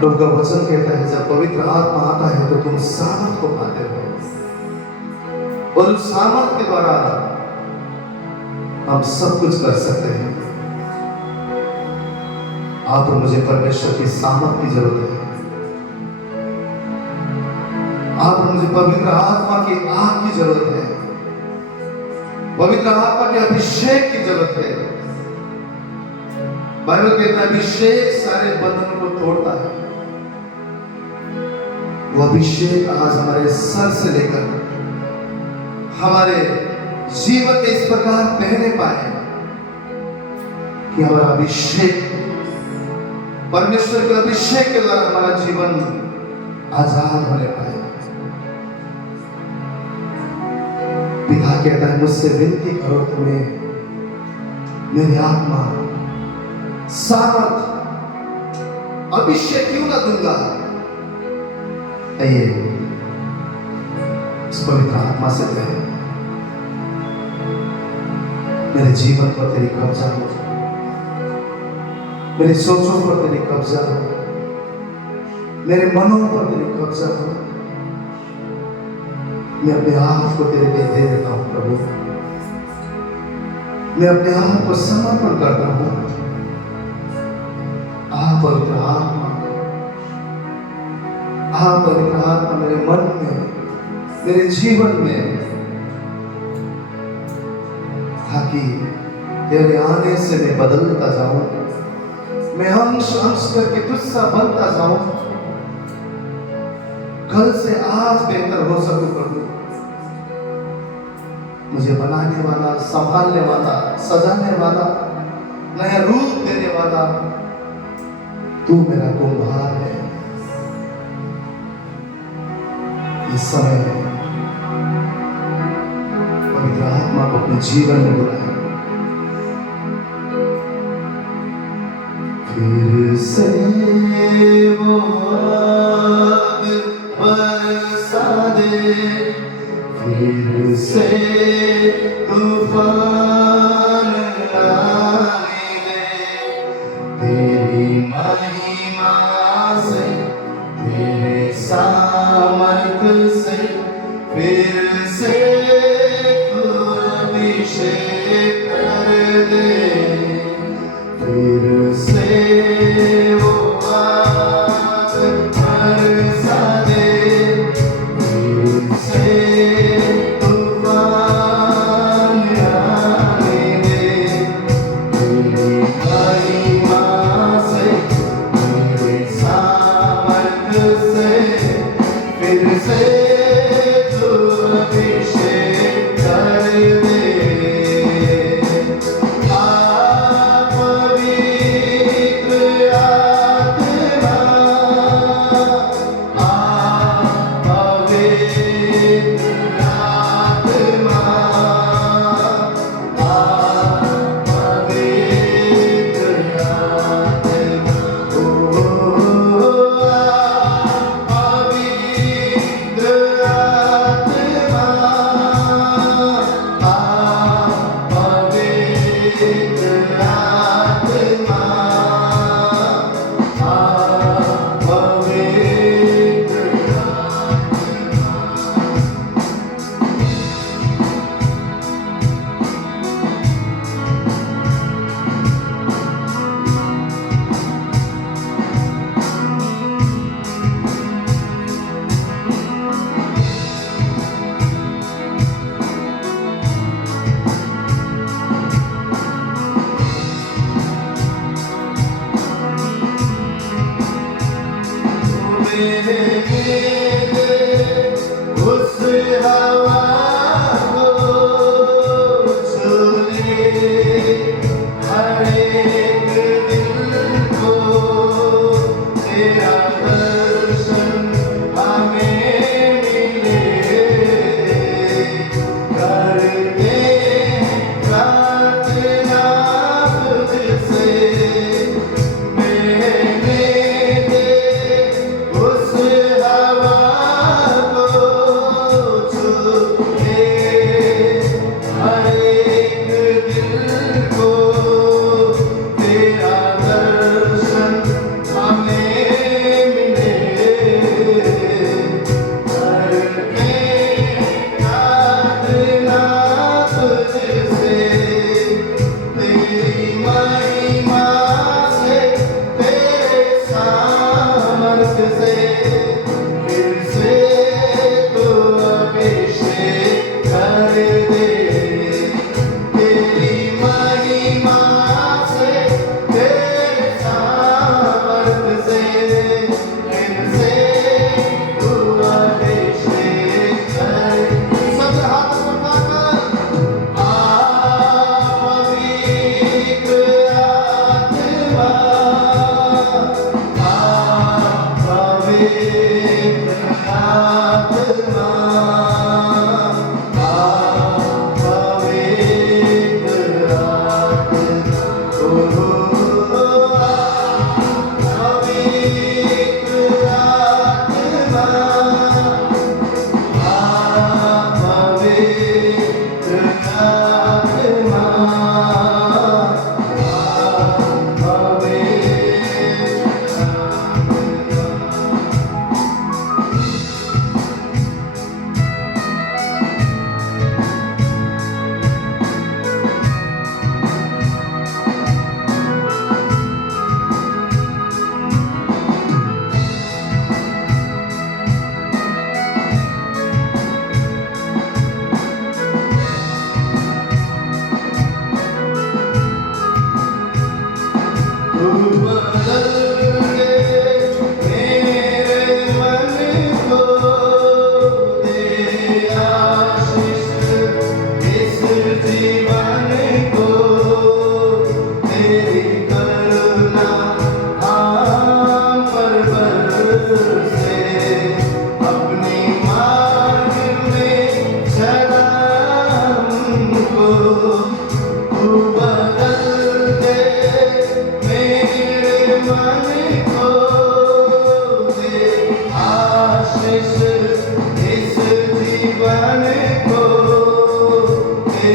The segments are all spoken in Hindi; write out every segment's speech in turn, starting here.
प्रभु का वचन कहता है जब पवित्र आत्मा आता है तो तुम सामर्थ को पाते हो, और उस सामर्थ के द्वारा हम सब कुछ कर सकते हैं। आप और मुझे परमेश्वर की सामर्थ की जरूरत है। आप और मुझे पवित्र आत्मा की आग की जरूरत है, पवित्र आत्मा के अभिषेक की जरूरत है। बाइबल कहता है अभिषेक सारे बंधनों को तोड़ता है। वो अभिषेक आज हमारे सर से लेकर हमारे जीवन में इस प्रकार बहने पाए कि हमारा अभिषेक, परमेश्वर के अभिषेक के द्वारा हमारा जीवन आजाद होने पाए। पिता कहता है मुझसे विनती करो तुम्हें मेरी आत्मा सामर्थ अभिषेक क्यों ना दूंगा। आइए इस पवित्र आत्मा से कहें मेरे जीवन पर तेरी कब्जा हो, मेरी सोचों पर तेरी कब्जा हो, मेरे मनों पर तेरी कब्जा हो। मैं अपने आप को तेरे लिए दे देता हूं प्रभु, मैं अपने आप को समर्पण करता हूं। आप पवित्र आत्मा, आप पवित्र आत्मा मेरे मन में, मेरे जीवन में, ताकि तेरे आने से मैं बदलता जाऊं, मैं अंश अंश करके तुझसा बनता जाऊं, कल से आज बेहतर हो सकूं प्रभु। मुझे बनाने वाला, संभालने वाला, सजाने वाला, नया रूप देने वाला तू मेरा कुम्हार है। इस समय पवित्र आत्मा को अपने जीवन में बुलाए। फिर से वो आग बरसा दे, फिर से तूफान आने दे, तेरी महिमा से, तेरे सामर्थ से, फिर से तू अभिषेक कर दे, फिर से वो आग बरसा दे, फिर से तूफान आने दे, तेरी महिमा से, तेरे सामर्थ से, फिर से तू अभिषेक कर दे। आप पवित्र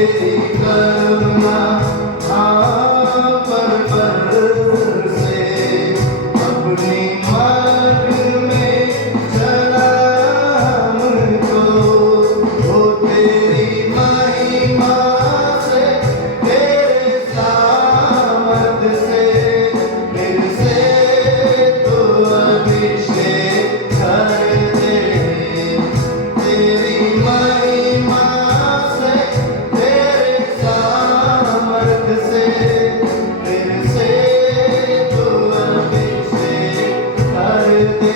तेरी करुणा हाँ पर से अपनी मार्ग में चला हमको। वो तेरी महिमा से तेरे सामर्थ से फिर से तो अभिषेक कर दे। तेरी महिमा से तेरे सामर्थ से फिर से तो अभिषेक कर दे।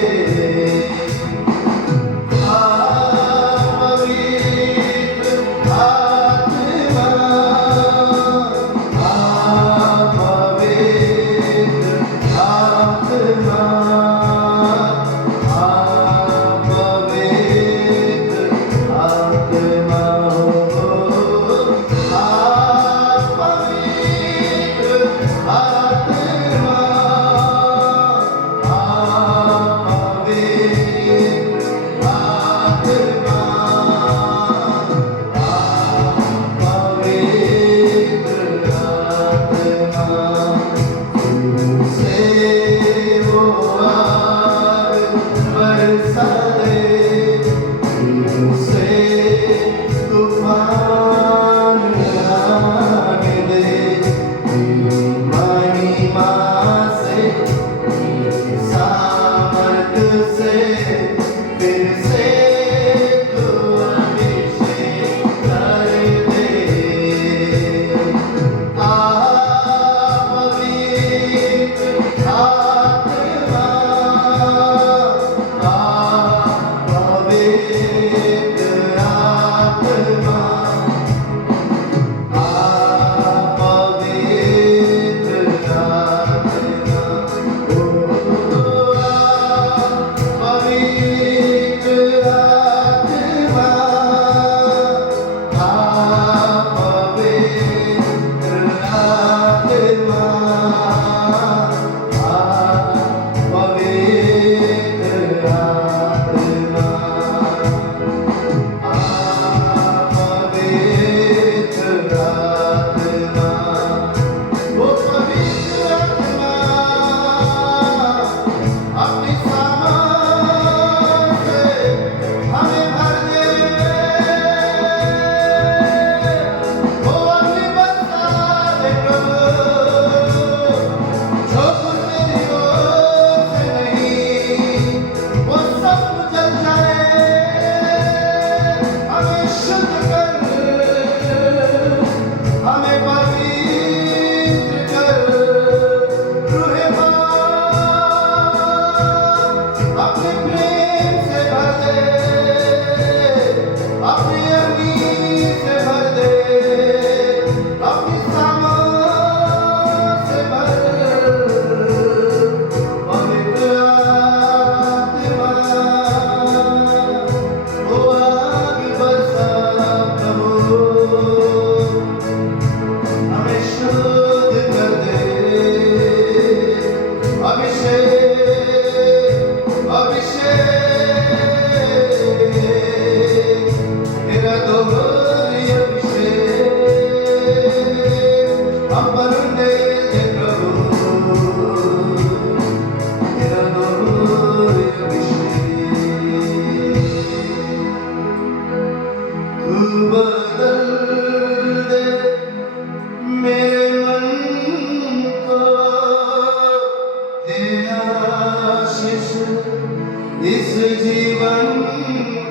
इस जीवन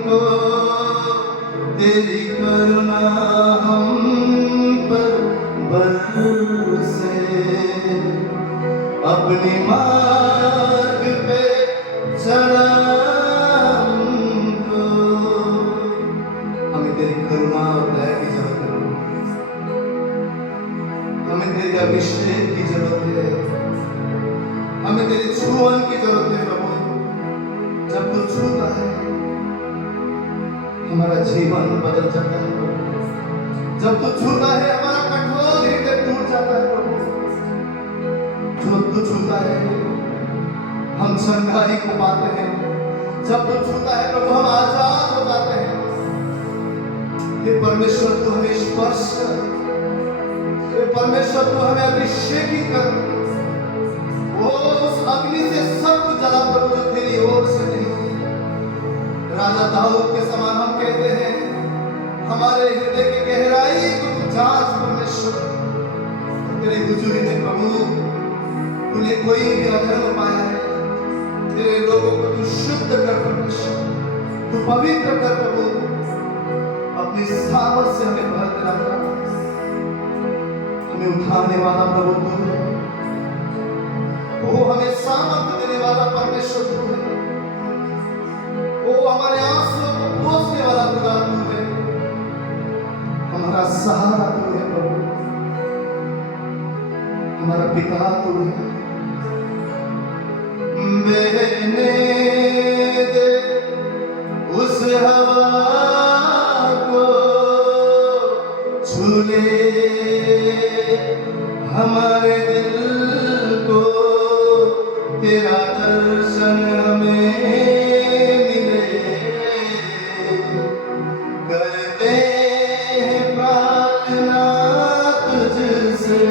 को तेरी करुणा हम पर बरसे, अपने मार्ग पे चला हमको। हमें तेरी करुणा और दया की जरूरत है, हमें तेरे अभिषेक की जरूरत है, हमें तेरे छुअन की जरूरत है प्रभु। जब तू छूता है हमारा जीवन बदल जाता है प्रभु। जब तू छूता है हमारा कठोर हृदय टूट जाता है प्रभु। जो तू छूता है हम चंगाई को पाते हैं। जब तू छूता है प्रभु हम आजाद हो जाते हैं। हे परमेश्वर तू हमें स्पर्श कर, हे परमेश्वर तू हमें अभिषेकित कर। वो उस अग्नि से सब कुछ जला प्रभु जो तेरी ओर से नहीं। राजा दाऊद के समान हम कहते हैं हमारे हृदय की गहराई को तू जांच परमेश्वर। तेरी हुजूरी में प्रभु तूने कोई भी अधर्म पाया है, तेरे लोगों को तू शुद्ध कर परमेश्वर, तू पवित्र कर प्रभु। अपनी सामर्थ से हमें भर देना प्रभु, हमें उठाने वाला प्रभु तू है। वो हमें सामर्थ देने वाला परमेश्वर तू है। वो हमारे आंसुओं को पोंछने वाला खुदा तू है। हमारा सहारा तू है प्रभु, हमारा पिता तू है। बहने दे उस हवा को, झूले हमारे दिल को, तेरा दर्शन हमें मिले। करते हैं प्रार्थना तुझसे,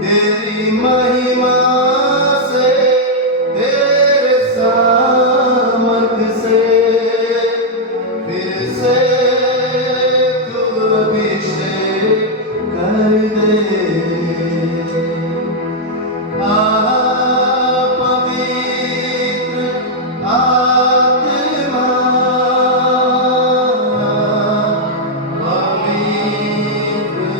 तेरी महिमा से, तेरे सामर्थ से, फिर से तू अभिषेक कर दे। पवित्र आत्मा, पवित्र आत्मा, पवित्र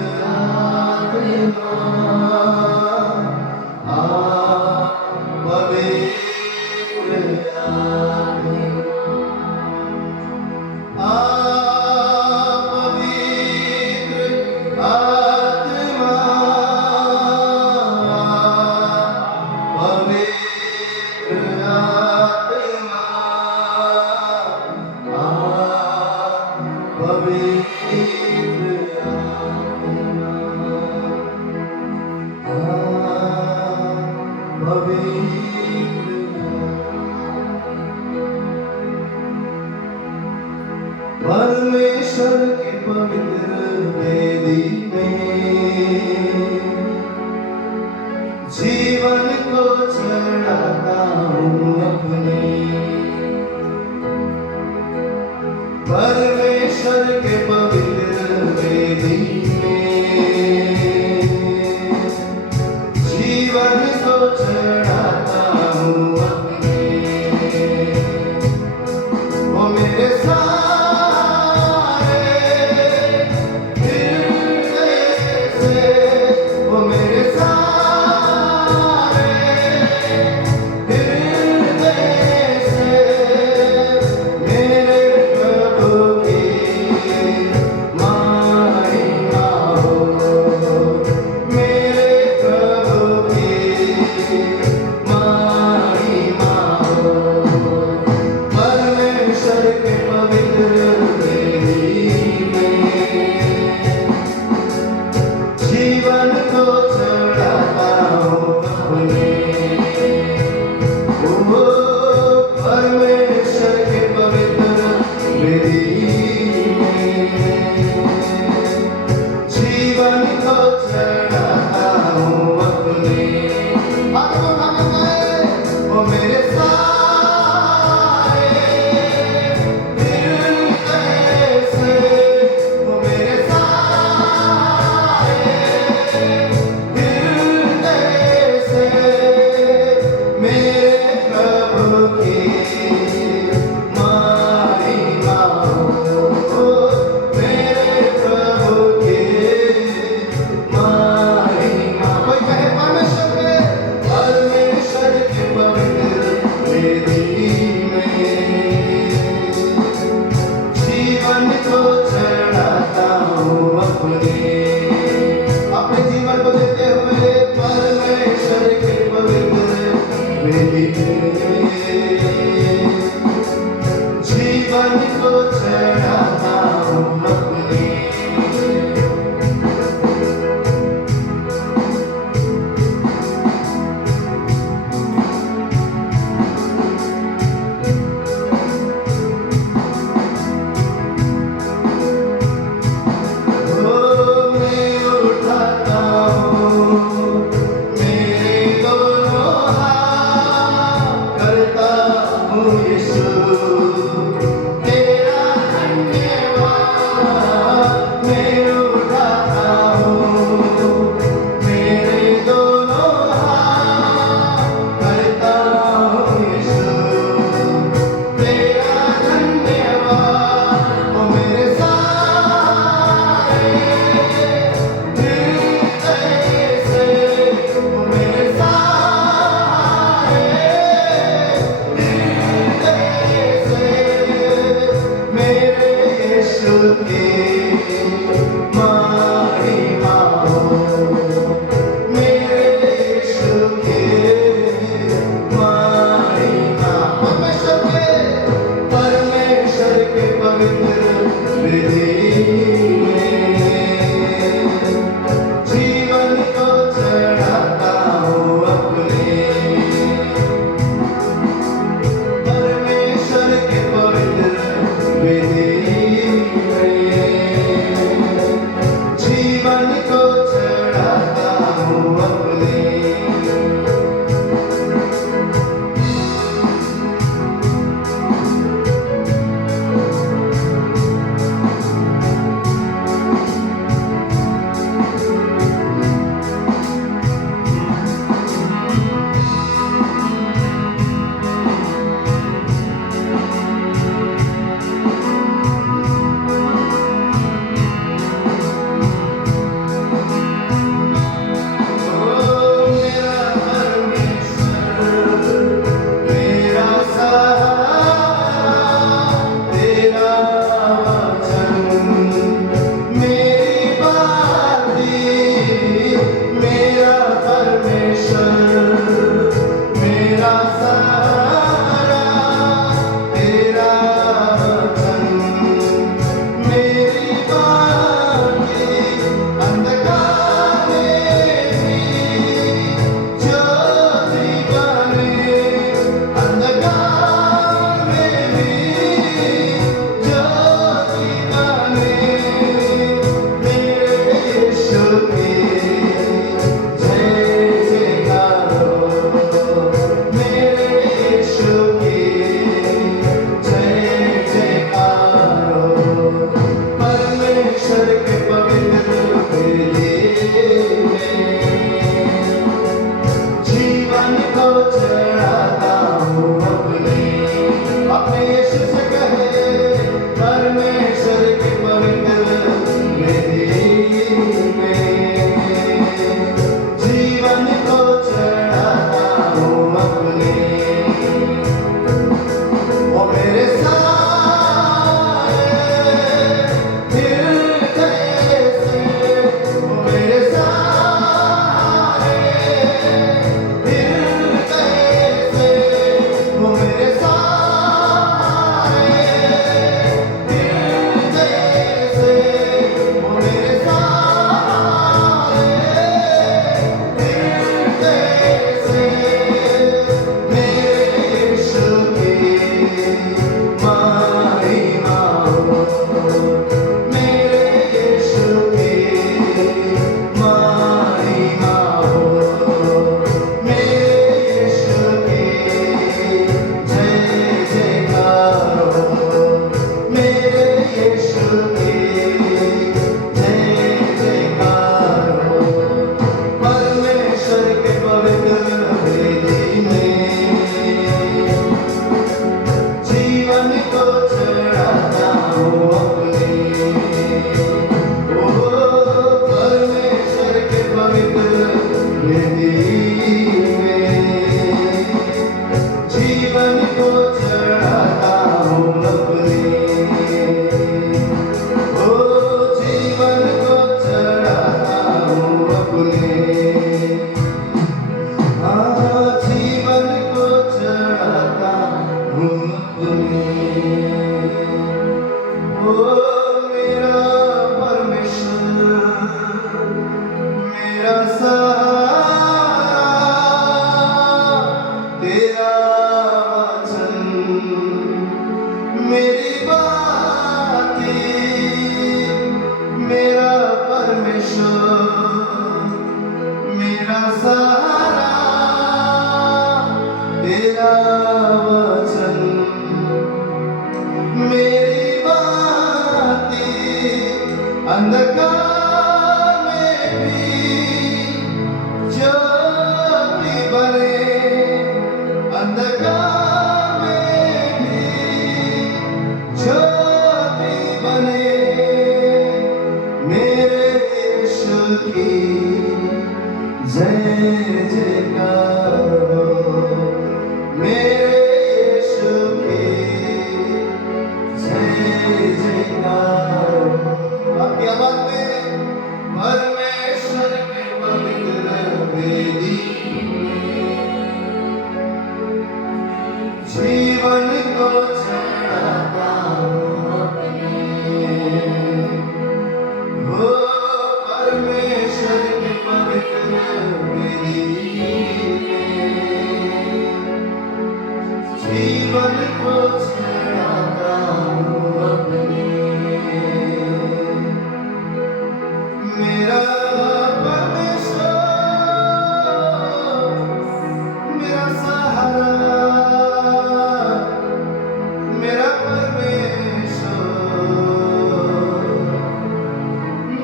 परमेश्वर के पवित्र वेदी में जीवन को चढ़ाता हूँ अपने। परमेश्वर के पवित्र वेदी में जीवन को चढ़ाता हूँ अपने। वो मेरे अंधकार में भी ज्योति बने, अंधकार में भी ज्योति बने, मेरे यीशु की जय जयकार हो, मेरे यीशु की जय जयकार हो। आपकी आवाज में परमेश्वर के पवित्र वेदी जीवन को चढ़ाता हूँ अपने, हो परमेश्वर के पवित्र वेदी जीवन को चढ़ाता हूँ अपने। मेरा परमेश्वर मेरा सहारा, मेरा परमेश्वर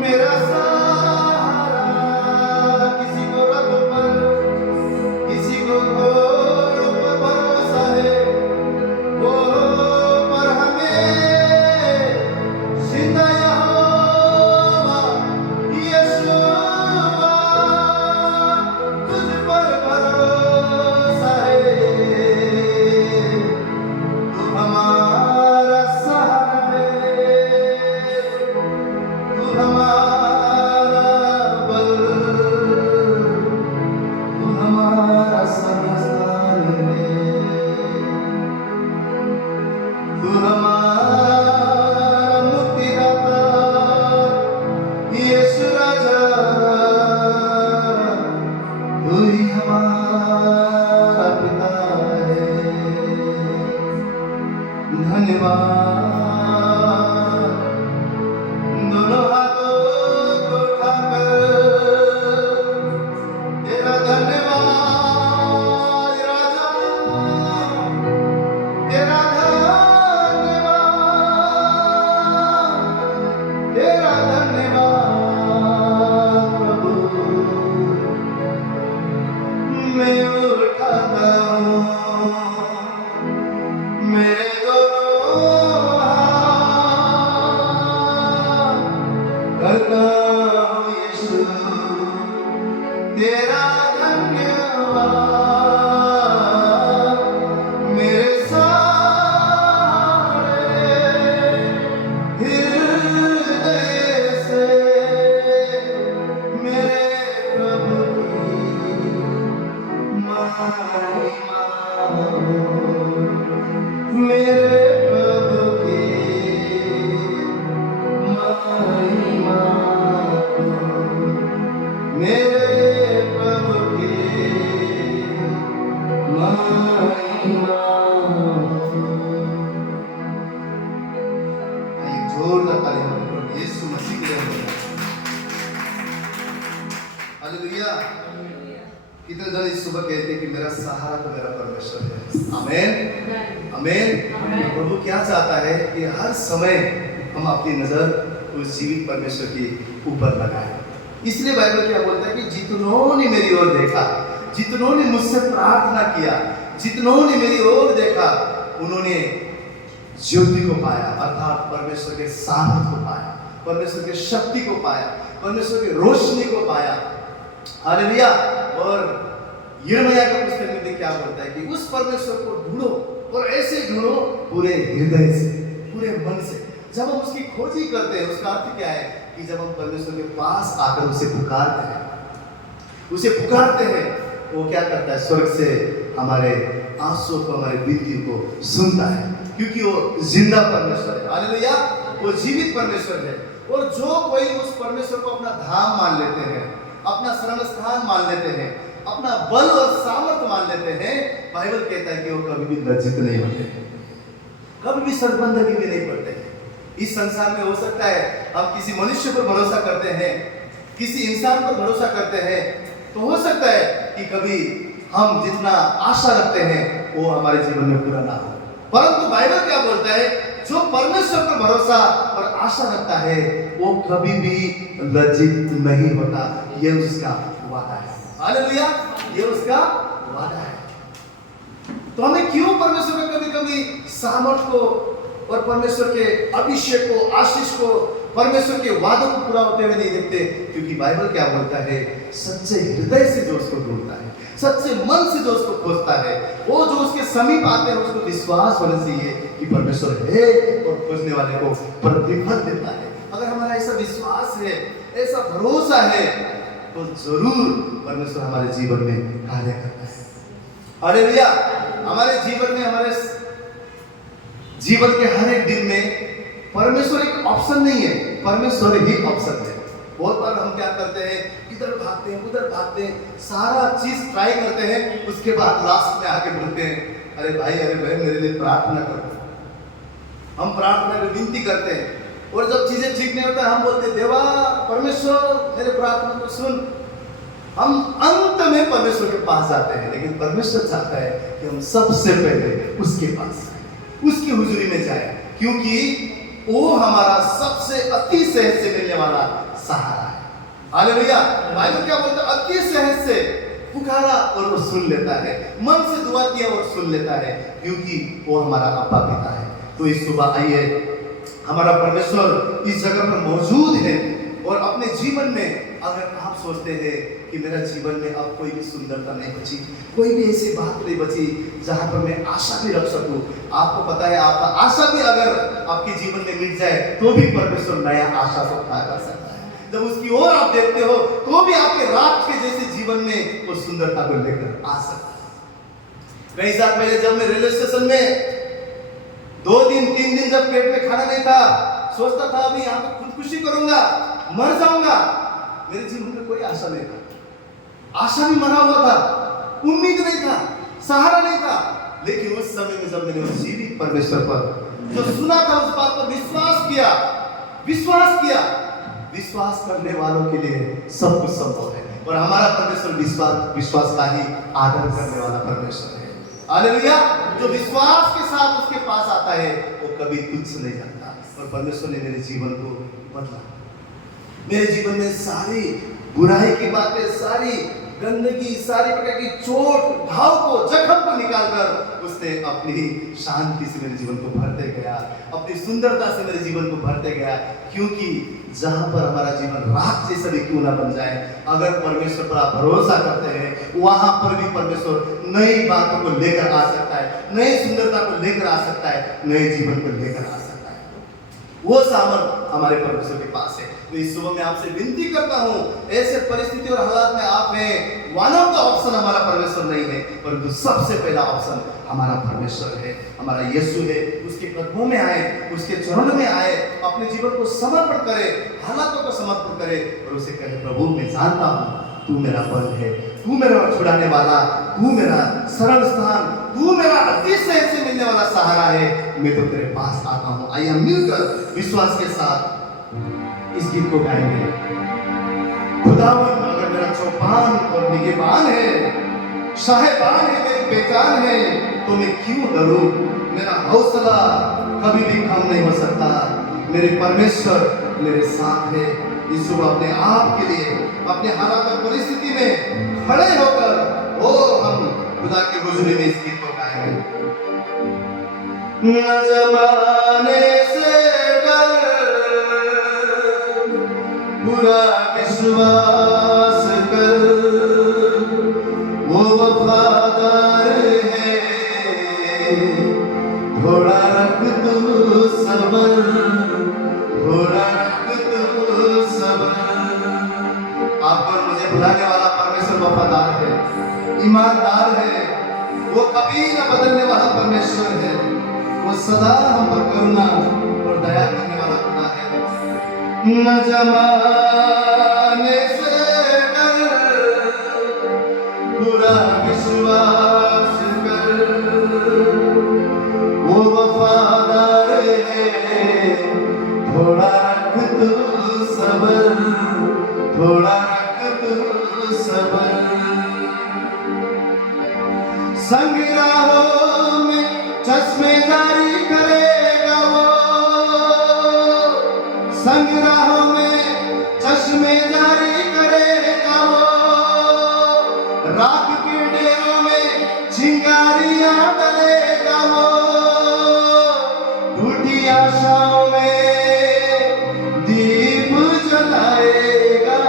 मेरा सहारा। किसी को रब पर, किसी को घोड़ों पर भरोसा है, वो पर हमें जिंदा यहोवा यीशुआ, तुझ पर भरोसा है, तू हमारा सहारा है, तू हमारा बल, तू हमारा समस्तान है, तू हमारा मुक्तिदाता यीशु राजा, तू ही हमारा पिता है। धन्यवाद, दोनों हाथों को उठाकर तेरा धन्यवाद राजा, तेरा धन्यवाद, तेरा धन्यवाद प्रभु। मैं उठाता हूँ मेरे दोनों हाथ, करता हूँ यीशु तेरा धन्यवाद, मेरे सारे हृदय से मेरे प्रभु की महिमा हो, मेरे प्रभु की महिमा हो, मेरे प्रभु की महिमा हो। एक जोरदार ताली बजाओ यीशु मसीह के लिए। हालेलुया। कितने जन इस सुबह कहते हैं कि मेरा सहारा तो मेरा परमेश्वर है। आमीन, आमीन। प्रभु क्या चाहता है कि हर समय हम अपनी नजर उस जीवित परमेश्वर के ऊपर लगाएं। इसलिए बाइबल क्या बोलता है कि जितनों ने मेरी ओर देखा, जितनों ने मुझसे प्रार्थना किया, जितनों ने मेरी ओर देखा, उन्होंने ज्योति को पाया, अर्थात परमेश्वर के सामर्थ को पाया, परमेश्वर के शक्ति को पाया, परमेश्वर की रोशनी को पाया। हालेलुया। और यिर्मयाह का पुस्तक में क्या बोलता है कि उस परमेश्वर को ढूंढो, और ऐसे ढूंढो पूरे हृदय से, पूरे मन से। जब हम उसकी खोजी करते हैं, उसका अर्थ क्या है कि जब हम परमेश्वर के पास आकर उसे पुकारते हैं, उसे पुकारते हैं, वो क्या करता है, स्वर्ग से हमारे आंसुओं को, हमारे विनती को सुनता है, क्योंकि वो जिंदा परमेश्वर है। हालेलुया। वो जीवित परमेश्वर है। और जो कोई उस परमेश्वर को अपना धाम मान लेते हैं, अपना शरण स्थान मान लेते हैं, अपना बल और सामर्थ्य मान लेते हैं, बाइबल कहता है कि वो कभी भी लज्जित नहीं होते, कभी भी शर्मिंदगी भी नहीं पड़ते। इस संसार में हो सकता है हम किसी मनुष्य पर भरोसा करते हैं, किसी इंसान पर भरोसा करते हैं, तो हो सकता है कि कभी हम जितना आशा रखते हैं वो हमारे जीवन में पूरा ना हो। परंतु बाइबल क्या बोलता है, जो परमेश्वर पर भरोसा और आशा रखता है वो कभी भी लज्जित नहीं होता। ये उसका वादा है। हालेलुया, ये उसका वादा है। तो हमें क्यों परमेश्वर का कभी कभी सामर्थ को और परमेश्वर के अभिषेक को, आशीष को, परमेश्वर के वादों को पूरा होते हुए नहीं देखते? क्योंकि बाइबल क्या बोलता है? सच्चे हृदय से जो उसको ढूंढता है, सच्चे मन से जो उसको खोजता है, वो जो उसके समीप आते हैं, उसको विश्वास होना चाहिए कि परमेश्वर है और खोजने वाले को प्रतिफल देता है। अगर हमारा ऐसा विश्वास है, ऐसा भरोसा है, तो जरूर परमेश्वर हमारे जीवन में कार्य करता है। हालेलुया। हमारे जीवन में, हमारे जीवन के हर एक दिन में परमेश्वर एक ऑप्शन नहीं है, परमेश्वर ही ऑप्शन है। बहुत बार हम क्या करते हैं, इधर भागते हैं, उधर भागते हैं, सारा चीज ट्राई करते हैं, उसके बाद लास्ट में आके बोलते हैं, अरे भाई, अरे बहन, मेरे लिए प्रार्थना करो। हम प्रार्थना में विनती करते हैं और जब चीजें ठीक नहीं होता हम बोलते हैं, देवा, परमेश्वर मेरे प्रार्थना को सुन। हम अंत में परमेश्वर के पास जाते हैं, लेकिन परमेश्वर चाहता है कि हम सबसे पहले उसके पास जाए, उसकी हुजूरी में जाए, क्योंकि वो हमारा सबसे अति सहज से मिलने वाला सहारा है। हालेलुया। बाइबल क्या बोलता है? अति सहज से पुकारा और वो सुन लेता है, मन से दुआ किया और सुन लेता है, क्योंकि वो हमारा अब्बा पिता है। तो इस सुबह आइए, हमारा परमेश्वर इस जगह पर मौजूद है और अपने जीवन में अगर आप सोचते हैं कि मेरा जीवन में अब कोई भी सुंदरता नहीं बची, कोई भी ऐसी बात नहीं बची जहां पर मैं आशा भी रख सकूं, आपको पता है आपका आशा भी अगर आपके जीवन में मिट जाए तो भी परमेश्वर नया आशा को खड़ा कर सकता है। जब उसकी ओर आप देखते हो तो भी आपके रात के जैसे जीवन में वो सुंदरता को लेकर आ सकता है। कई साल पहले जब मैं रेलवे स्टेशन में 2 दिन 3 दिन जब पेट में खाना नहीं था, सोचता था अभी यहाँ पे खुदकुशी करूंगा, मर जाऊंगा। मेरे जीवन में कोई आशा नहीं था, आशा भी मरा हुआ था, उम्मीद नहीं था, सहारा नहीं था। लेकिन उस समय में जब मैंने उस जीवित परमेश्वर पर जो सुना था, उस बात पर विश्वास किया, विश्वास करने वालों के लिए सब कुछ संभव है। और हमारा परमेश्वर विश्वास का ही आदर करने वाला परमेश्वर है। हालेलुया। जो विश्वास के साथ उसके पास आता है वो कभी तुच्छ नहीं जाता। और परमेश्वर ने मेरे जीवन को बदला। मेरे जीवन में सारी बुराई की बातें, सारी गंदगी, सारी प्रकार की चोट, घाव को, जख्म को निकालकर उसने अपनी शांति से मेरे जीवन को भरते गया, अपनी सुंदरता से मेरे जीवन को भरते गया। क्योंकि जहां पर हमारा जीवन राख जैसा भी क्यों ना बन जाए, अगर परमेश्वर पर आप भरोसा करते हैं, वहां पर भी परमेश्वर नई बातों को लेकर आ सकता है, नई सुंदरता को लेकर आ सकता है, नए जीवन को लेकर आ सकता है। वो सामर्थ हमारे परमेश्वर के पास है। तो इस सुबह मैं आपसे विनती करता हूं, ऐसे परिस्थिति और हालात में आप हैं, मानव का ऑप्शन हमारा परमेश्वर नहीं है, परंतु सबसे पहला ऑप्शन हमारा परमेश्वर है, हमारा यीशु है। उसके कदमों में आए, उसके चरणों में आए, अपने जीवन को समर्पण करें, हालातों को समर्पण करें और उसे कहे, प्रभु मैं जानता हूं तू मेरा बल है, तू मेरा छुड़ाने वाला, तू मेरा शरण स्थान, तू मेरा अतिशय से मिलने वाला सहारा है। मैं तो तेरे पास आता हूं। आइए मिलकर विश्वास के साथ इस गीत को गाएंगे। खुदावन अगर मेरा चौपान और निगहबान है, साहिबान है, मेरी पहचान है, तो मैं क्यों डरूं? मेरा हौसला कभी भी कम नहीं हो सकता। मेरे परमेश्वर मेरे साथ है। इस सुबह अपने आप के लिए, अपने हालात और परिस्थिति में खड़े होकर वो हम खुदा की हुजूरी में इस गीत को गाएंगे। न जमाने से डर, पूरा विश्वास कर, वो वफादार है, थोड़ा रख तू सबर, थोड़ा रख तू सबर। आप पर मुझे बुलाने वाला परमेश्वर वफादार है, ईमानदार है, वो कभी न बदलने वाला परमेश्वर है, वो सदा हम पर करुणा और दया करने वाला खुदा है। न जमाने से डर, पूरा विश्वास कर, वो वफादार है, थोड़ा रख तू सबर, थोड़ा रख तू सबर। संग राहों में चश्मे जारी करेगा वो, आशाओं में चश्मे जारी करेगा वो, राख के डेरों में चिंगारियां डलेगा वो, टूटी आशाओं में दीप जलाएगा,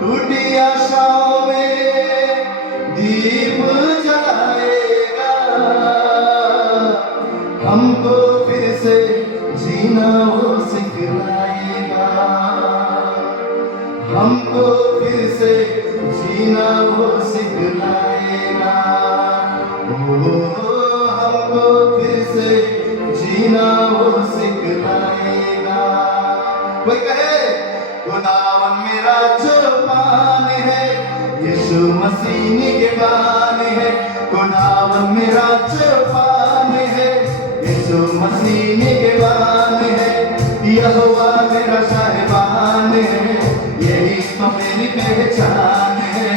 टूटी आशाओं में दीप जलाएगा, हमको फिर से जीना वो सिखलाएगा, हमको फिर से जीना वो सिखलाएगा, हमको फिर से जीना वो सिखलाएगा। कोई कहे खुदावन मेरा जो पान है, यीशु मसीह निगहबान है, खुदावन मेरा जो पान है, यीशु मसीह निगहबान है, यहोवा मेरा साहिबान है, यही तो मेरी पहचान है,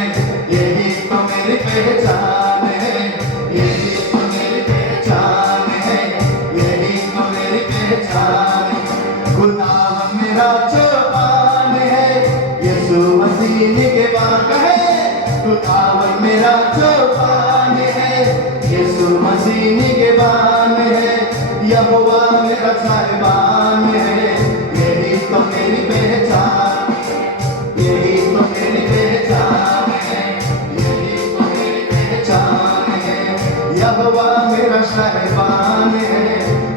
यही तो मेरी पहचान है, यही तो मेरी पहचान है, यही तो मेरी पहचान है। खुदावन मेरा जवान है, यीशु मसीह निगहबान है, खुदावन मेरा जवान है, यीशु मसीह निगहबान है, यहोवा मेरा साहिबान है, यही तो मेरी पहचान, यही तो मेरी पहचान है, यही तो मेरी पहचान है, यहोवा मेरा साहिबान है,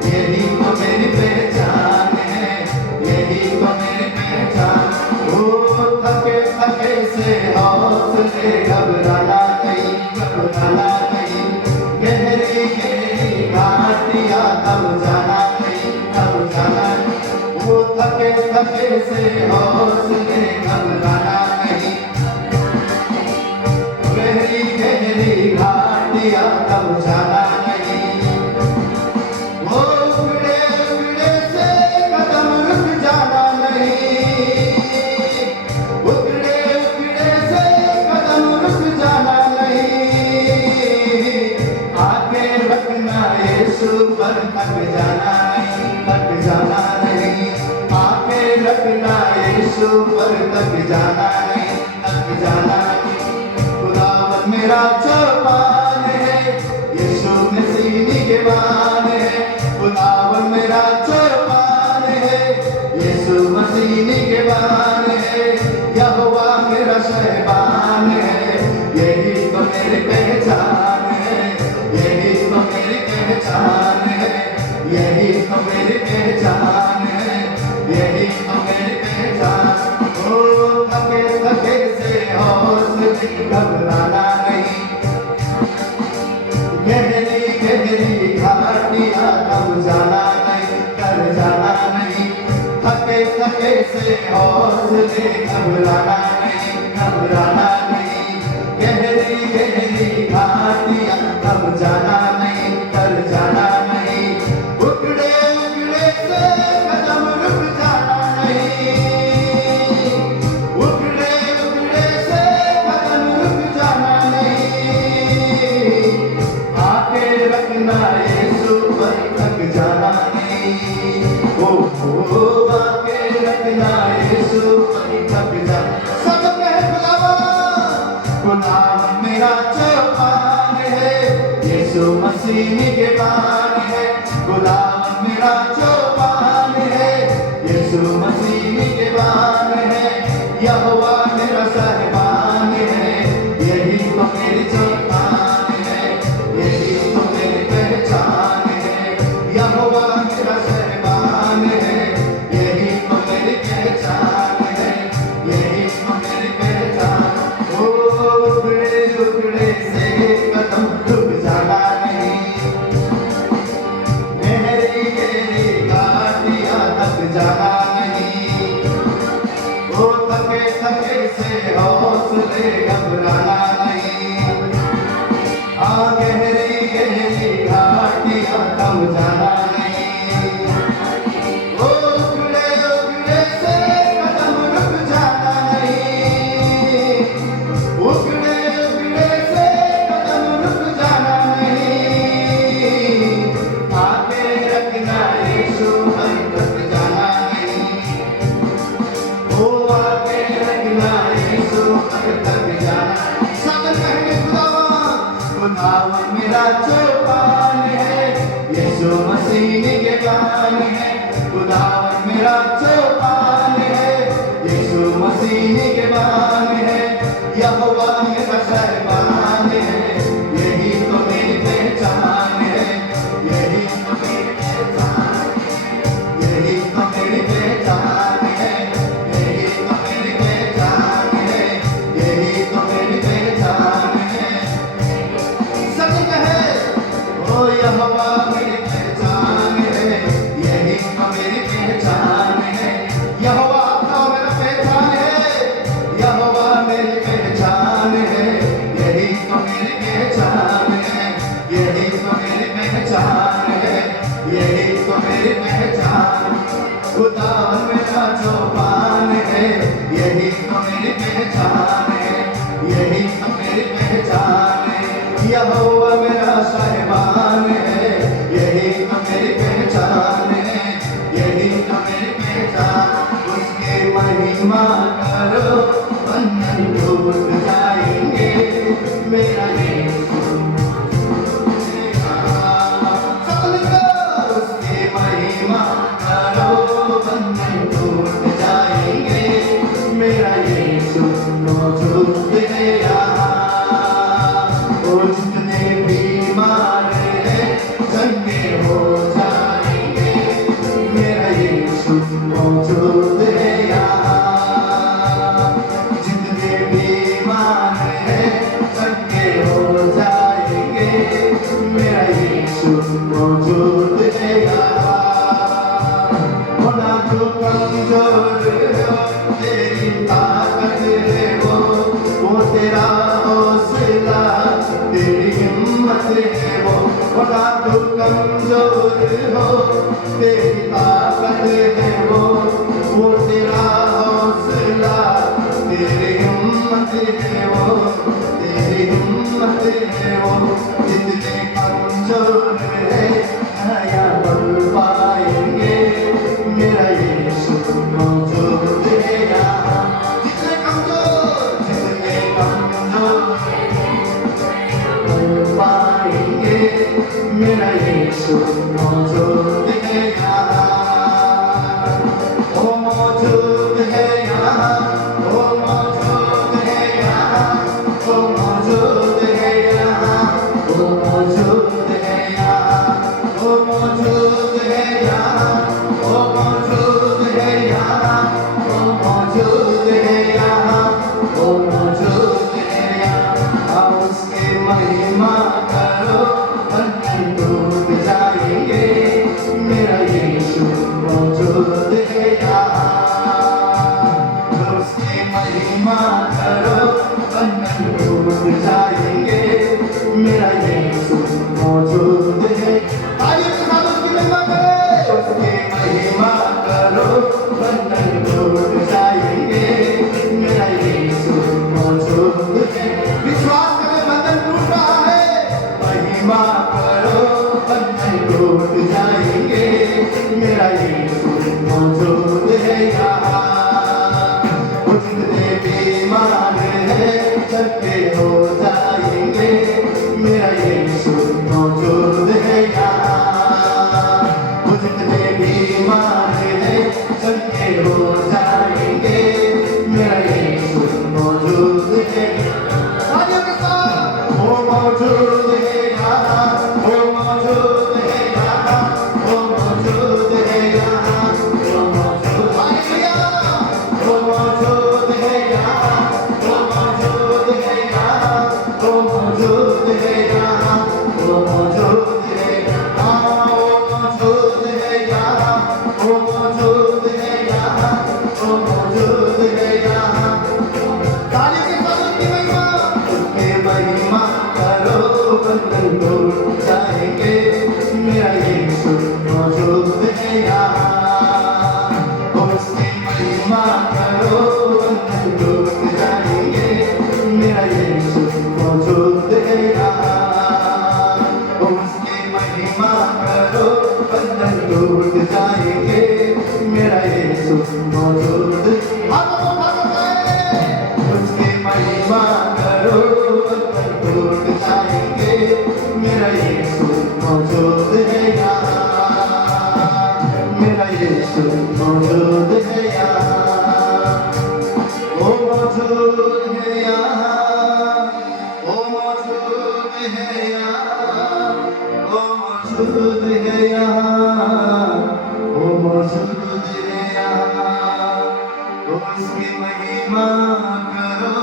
यही तो मेरी पहचान है, यही तो मेरी पहचान। ओ थके थके से हौसले घबराना नहीं, घबराना नहीं, गहरी गहरी घाटियां तब जाना नहीं, तब जाना नहीं, वो थके थके से हौसले घबराना नहीं, गहरी गहरी घाटियां तब जाना नहीं, वो उगड़े उगड़े से कदम रुक जाना नहीं, उगड़े उगड़े से कदम रुक जाना नहीं, आगे रखना यीशु पर थक जाना नहीं, थक जाना नहीं, आगे रखना यीशु पर थक जाना नहीं, थक जाना नहीं। खुदावन मेरा जवान है, यीशु मसीह निगहबान है, खुदावन मेरा जवान है, यीशु मसीह निगहबान है, यहोवा मेरा साहिबान है, यही तो मेरी पहचान है, यही तो मेरी पहचान है, यही तो मेरी पहचान है, यही तो मेरी पहचान। ओ थके थके से हौसले घबराना नहीं, गहरी गहरी घाटियां तब जाना नहीं, कर जाना नहीं, थके थके से हौसले घबराना नहीं, घबराना नहीं, गहरी गहरी घाटियां तब जाना नहीं, कर जाना नहीं, उगड़े उगड़े से कदम रुक जाना नहीं, उगड़े उगड़े से कदम रुक जाना नहीं, आके रखना यीशु पर थक जाना नहीं, ओ आके रखना यीशु पर थक जाना। सब कहे खुदावन मेरा जवान है, यीशु मसीह निगहबान है, खुदावन मेरा जवान है, यीशु मसीह निगहबान है, यहोवा मेरा साहिबान है, यही तो मेरी जवान है, यही तो मेरी पहचान है, यहोवा मेरा साहिबान है, यही तो मेरी पहचान है, यही तो मेरी पहचान। ओ उगड़े उगड़े से कदम रुक जाना नहीं, गहरी गहरी घाटियां तक जाना नहीं, ओ थके थके से हौसले घबराना नहीं, आ गहरी गहरी घाटियां तब जाना नहीं, ओ उगड़े उगड़े से कदम रुक जाना नहीं, उगड़े उगड़े से कदम रुक जाना नहीं, आगे रखना यीशु पर थक जाना नहीं, मसीह के बान है, यहोवा मेरा शहबान है, यही तो मेरी पहचान है, यही तो मेरी पहचान है, यही तो मेरी पहचान है, यही तो मेरी पहचान है, यही तो मेरी पहचान है। सभी कहे ओ यहोवा मेरी पहचान है, यही तो मेरी पहचान है, यहोवा तो मेरा पहचान है, यहोवा मेरी पहचान है, यही तो मेरी पहचान है, यही तो मेरी पहचान है, यही तो मेरी पहचान। खुदा मेरा चौपान है, यही तो मेरी पहचान है, यही तो मेरी पहचान है। यहोवा मेरा साहिबान है, यही तो मेरी पहचान है, यही तो मेरी पहचान। उसके महिमा करो बंधन टूट जाएंगे, मेरा यीशु उसके महिमा करो बंधन टूट जाएंगे, मेरा यीशु मौजूद है यहाँ। ओ जितने बीमार हैं चंगे हो जाएंगे, मेरा यीशु मौजूद है यहाँ। जितने बीमार हैं चंगे हो जाएंगे, मेरा यीशु मौजूद है यहाँ। होना तो कमजोर हो, तेरी ताकत है वो तेरा हौसला, तेरी हिम्मत है होना तो कमजोर हो, तेरी ताकत है वो तेरा हौसला, तेरी हिम्मत है तेरी हिम्मत है जितने कमजोर है नया बन पाएंगे, मेरा यीशु मौजूद है यहाँ। जितने कमजोर बन पाएंगे, मेरा यीशु मौजूद है यहाँ। ओ मौजूद है यहाँ, ओ मौजूद है यहाँ, ओ मौजूद है यहाँ, ओ मौजूद है यहाँ, ओ मौजूद है यहाँ, ओ मौजूद है यहाँ, ओ मौजूद है यहाँ, ओ मौजूद है यहाँ। आओ उसके महिमा करो बंधन टूट जाएंगे, मेरा यीशु मौजूद है यहाँ। उसकी महिमा करो बंधन टूट जाएंगे, मेरा यीशु मौजूद है। आइए उसके साथ उसकी महिमा करें, उसकी महिमा करो बंधन टूट जाएंगे, मेरा यीशु मौजूद है। विश्वास करें बंधन टूट रहा है, महिमा करो बंधन टूट जाएंगे, मेरा यीशु मौजूद है यहाँ। जितने बीमार हैं चंगे हो जाएंगे, मेरा यीशु मौजूद है यहाँ। जितने बीमार हैं चंगे हो जाएंगे, मेरा यीशु मौजूद है। आगे के साथ वो मौजूद है यहाँ, वो मौजूद है यहाँ, वो मौजूद है यहाँ, वो मौजूद है यहाँ, वो मौजूद है यहाँ, वो मौजूद है यहाँ, वो मौजूद है यहाँ, वो मौजूद है यहाँ, वो मौजूद है यहाँ, वो मौजूद है यहाँ, वो महिमा करो,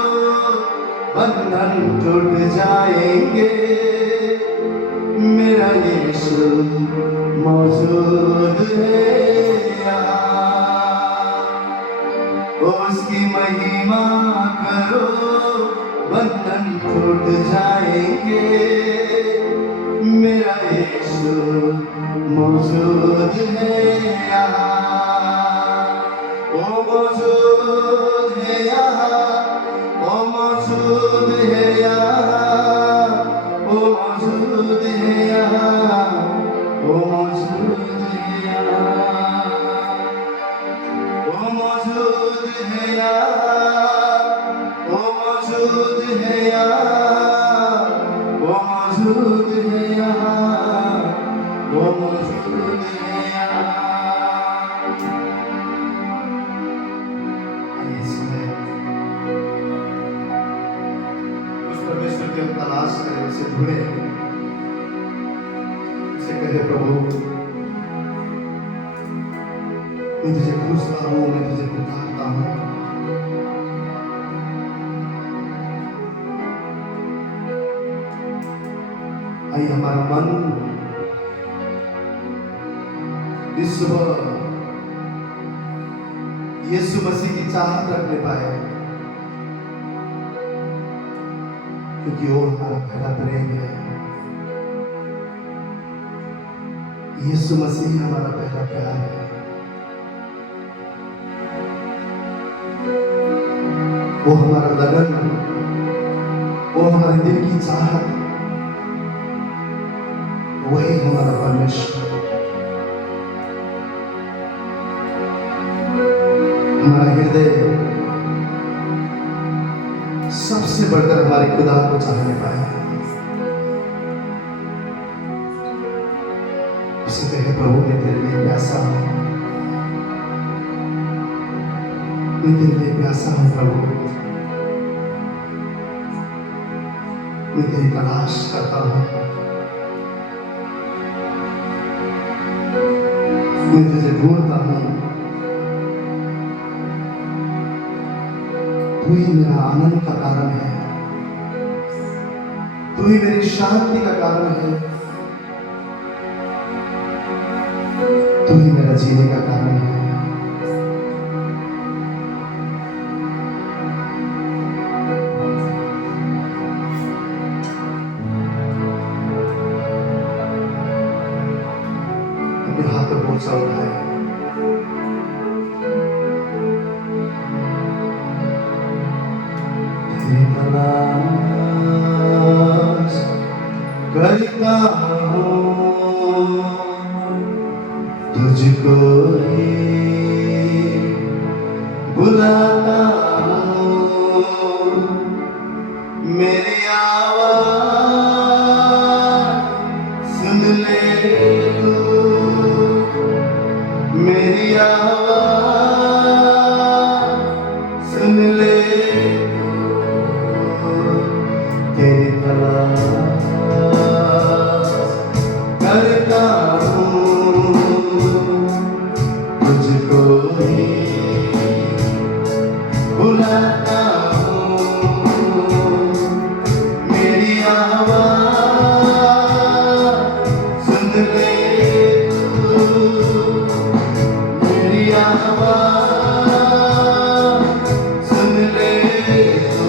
बंधन टूट जाएंगे। मेरा यीशु मौजूद है यहाँ। उसकी महिमा करो, बंधन टूट जाएंगे। मेरा यीशु मौजूद है यहाँ। ओ मौजूद है यहाँ, ओ मौजूद है यहाँ, ओ मौजूद है यहाँ, ओ मौजूद है यहाँ, ओ मौजूद है यहाँ, ओ मौजूद है यहाँ, ओ मौजूद है यहाँ, ओ मौजूद है यहाँ। उस परमेश्वर की हम तलाश करें, उसे ढूंढे, उसे कहे प्रभु मैं तुझे खोजता हूँ, मैं तुझे पुकारता हूँ। आइए हमारा मन इस सुबह यीशु मसीह की चाहत रखने पाए, क्योंकि वो हमारा पहला प्रेम है। यीशु मसीह हमारा पहला प्यार है। वो हमारा लगन, वो हमारे दिल की चाहत, वही हमारा परमेश्वर। हमारा हृदय सबसे बढ़कर हमारे खुदा को चाहने पाए। उसे कहे प्रभु मैं तेरे लिए प्यासा हूं, मैं तेरे लिए प्यासा हूं प्रभु, मैं तेरी तलाश करता हूं, मैं तुझे ढूंढता हूं। तू ही मेरा आनंद का कारण है, तू ही मेरी शांति का कारण है, तू ही मेरा जीने का कारण है। अपने हाथों को ऊंचा उठाए, तलाश करता हूँ, तुझको ही बुलाता हूँ। मेरी आवाज़ सुन ले तू, मेरी आवाज़ सुन ले, तेरी तलाश करता हूँ, तुझको ही बुलाता हूँ। मेरी आवाज़ सुन ले तू, मेरी आवाज़ सुन ले तू।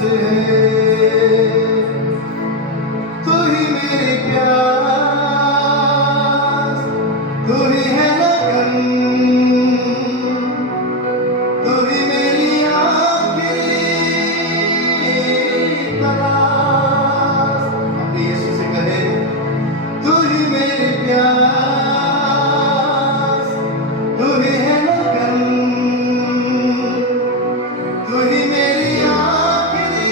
से है, तू ही मेरी प्यास, तू ही है लगन, तू ही मेरी आखिरी तलाश। अपने यीशु से कहे, तू ही मेरी प्यास, तू ही है लगन, तू ही मेरी आखिरी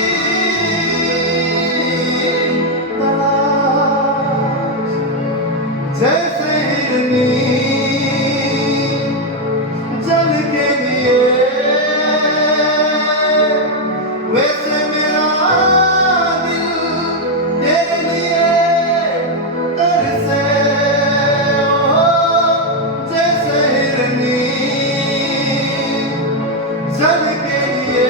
तलाश। जैसे हिरनी जल के लिए, वैसे मेरा दिल तेरे लिए तरसे। ओ जैसे हिरनी जल के लिए,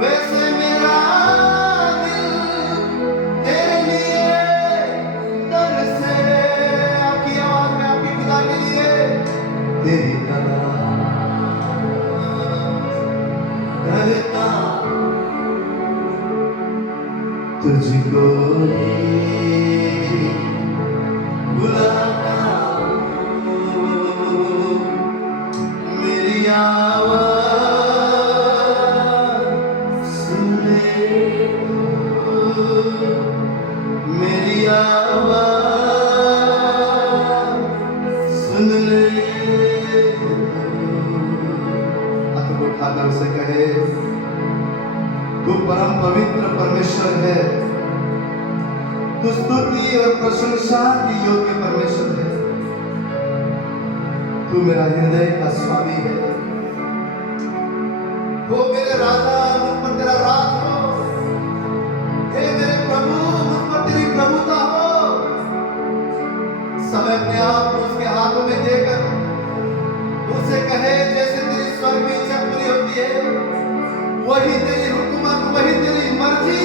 वैसे मेरा दिल तेरे लिए तरसे। आपकी आवाज में आपकी खुदा के लिए तेरी तलाश करता, तुझको ही बुलाता हूँ। मेरी आवाज़ सुन ले तू, मेरी आवाज़ सुन ले तू। हाथ को उठाकर उसे कहे, तू परम पवित्र परमेश्वर है, तू स्तुति और प्रशंसा की योग्य परमेश्वर है। तू मेरा हृदय का स्वामी है। वो मेरे राजा, मुझ पर तेरा राज हो। हे मेरे प्रभु, मुझ पर तेरी प्रभुता हो। समय अपने आप को उसके हाथों में देकर उसे कहे, जैसे तेरी स्वर्ग में इच्छा पूरी होती है, वही तेरी हुकूमत, वही तेरी मर्जी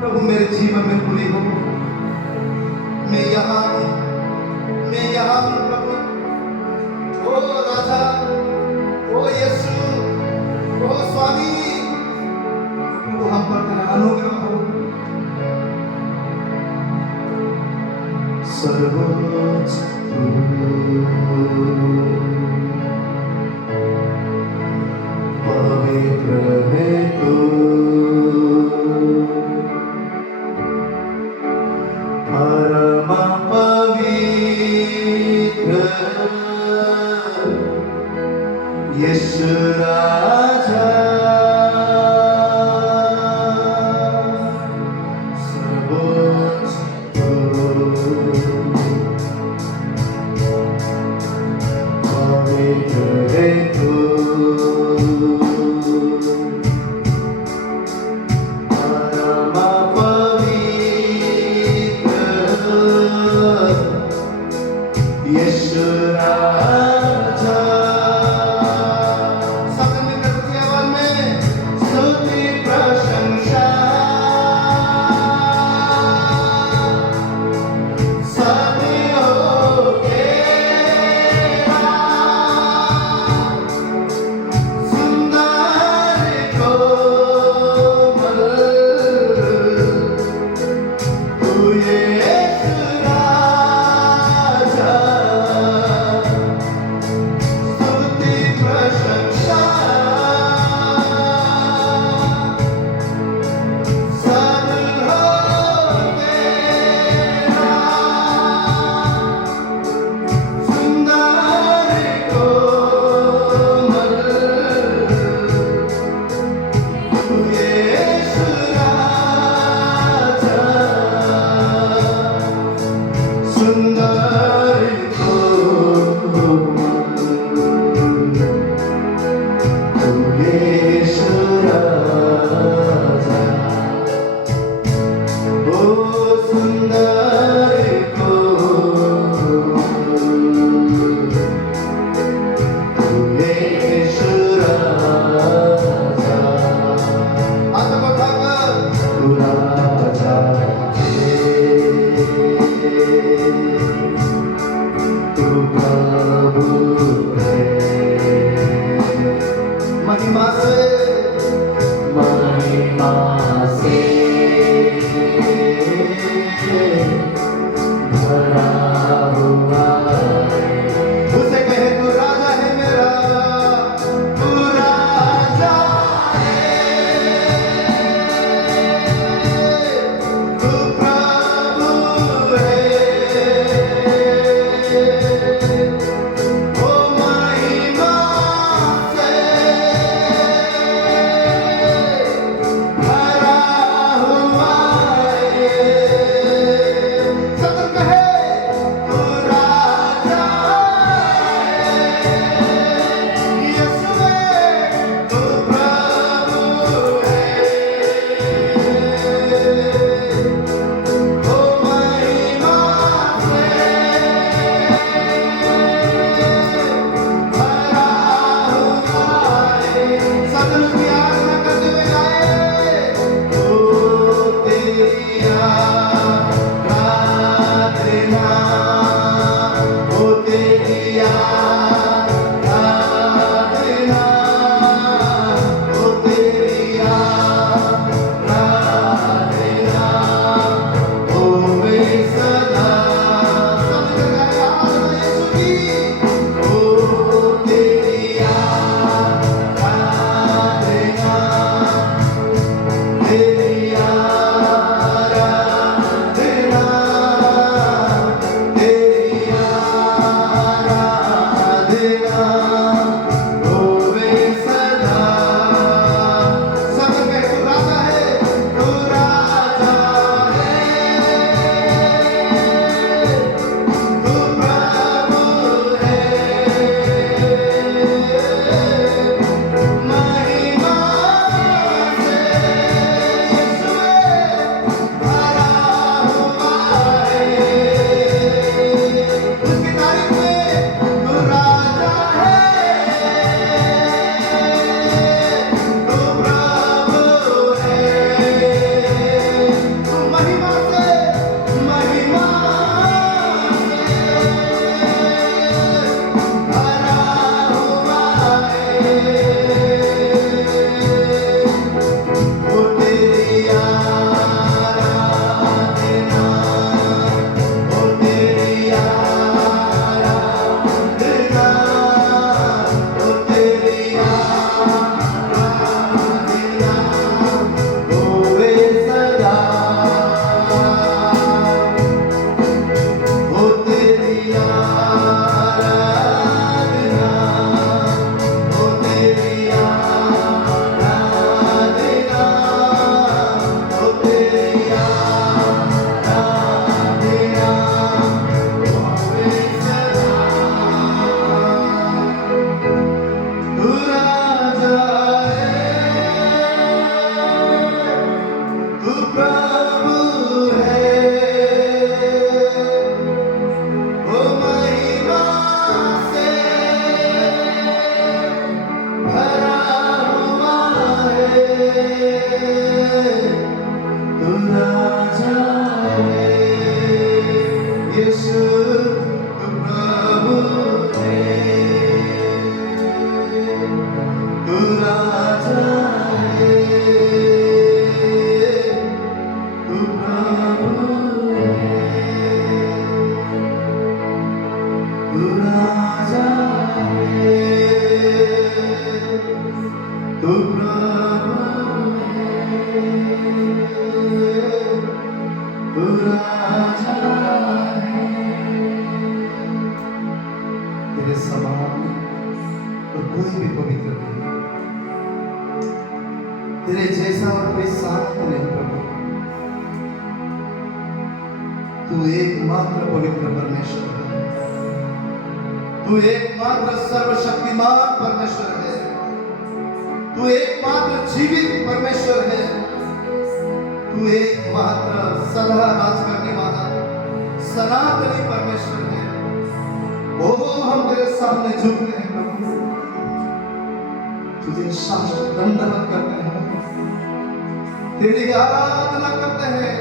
प्रभु मेरे जीवन में पूरी हो। मैं यहाँ हूँ, मैं यहाँ हूँ प्रभु। ओ राजा, ओ यीशु, ओ स्वामी, तू हम पर तेरा अनुग्रह हो। सर्वोच्च तू, पवित्र है तू, परम पवित्र यीशु राजा। सर्वोच्च तू, पवित्र है तू, परम पवित्र यीशु राजा। सब मिलकर उसी आवाज में स्तुति प्रशंसा सभी हो तेरा, सुंदर कोमल तू यीशु राजा। स्तुति प्रशंसा सब हो तेरा, सुंदर कोमल तू यीशु राजा। सुंदर कोमल तू यीशु राजा। ओ सुंदर कोमल तू यीशु राजा। हाथ को उठाकर तू राजा है, तू प्रभु है। महिमा महिमा से भरा हुआ उसे कहे तू राजा है मेरा, तू राजा है, तू प्रभु है, ओ महिमा से भरा हुआ है। सब कहे तू राजा है, यीशु तू प्रभु है, ओ महिमा से भरा हुआ है। सब लोग प्यार ना करते हुए गाए, ओ तेरी आराधना, ओ तेरी आराधना, ओ तेरी आराधना, ओ मैं सदा सब लोग गाए आराधना यीशु की, ओ तेरी आराधना, तेरी आराधना, तेरी आराधना होवे सदा। सब में तू राजा है, तू राजा है, तू प्रभु है, महिमा से यीशु भरा हुआ है। उसकी तारीफ में तू राजा है, तू प्रभु है, तू महिमा से भरा हुआ है। ओ तेरी आराधना, ओ तेरी आराधना, ओ तेरी आराधना होवे सदा, ओ तेरी आराधना, ओ तेरी आराधना, ओ तेरी आराधना होवे सदा। तू राजा है, तू प्रभु है, ओ महिमा से भरा हुआ है। तू राजा है, यीशु तू प्रभु है, तू राजा है, तू प्रभु है, तू राजा है, तू प्रभु है, तू राजा है। तेरे समान और कोई भी पवित्र नहीं, तेरे जैसा और कोई साथ नहीं प्रभु। तू एकमात्र पवित्र परमेश्वर है, तू एकमात्र सर्वशक्तिमान परमेश्वर है, तू एकमात्र जीवित परमेश्वर है, तू एकमात्र सदा राज करने वाला सनातनी परमेश्वर है। ओ हम तेरे सामने झुकते हैं प्रभु, तुझे साष्ट दंडवत करते हैं, तेरी आराधना करते हैं।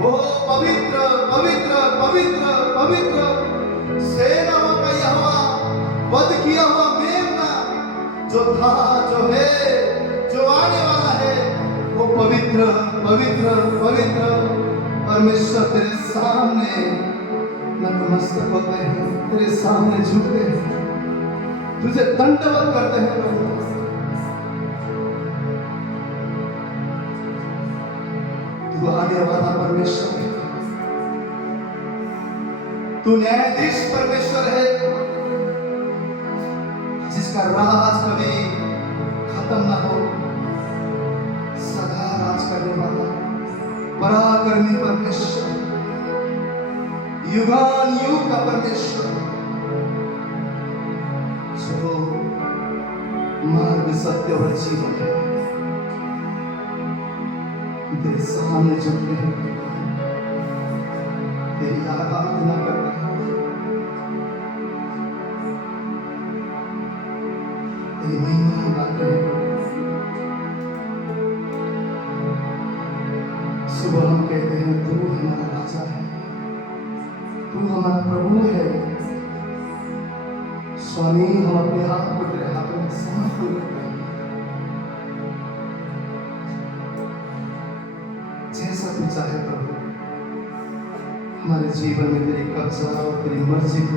ओ पवित्र पवित्र पवित्र पवित्र सेनाओं का यहोवा, वध किया हुआ मेमना, जो जो था, जो है, जो आने वाला है, वो पवित्र पवित्र पवित्र परमेश्वर तेरे सामने नतमस्तक होते हैं, तेरे सामने झुकते हैं, तुझे दंडवत करते हैं प्रभु। तू आने वाला परमेश्वर है, तू न्यायाधीश परमेश्वर है, जिसका राज कभी खत्म ना हो, सदा राज करने वाला पराक्रमी परमेश्वर, युगान युग का परमेश्वर, जो मार्ग सत्य और जीवन है, तेरे सामने झुकते हैं, तेरी आराधना करते हैं, तेरी महिमा गाते हैं। सुबह हम कहते हैं तू हमारा राजा है, तू हमारा प्रभु है। स्वामी, हम अपने हाथ को तेरे हाथों में समर्पित करते हैं, जैसा तू चाहे प्रभु, हमारे जीवन में तेरी कब्जा और तेरी मर्जी को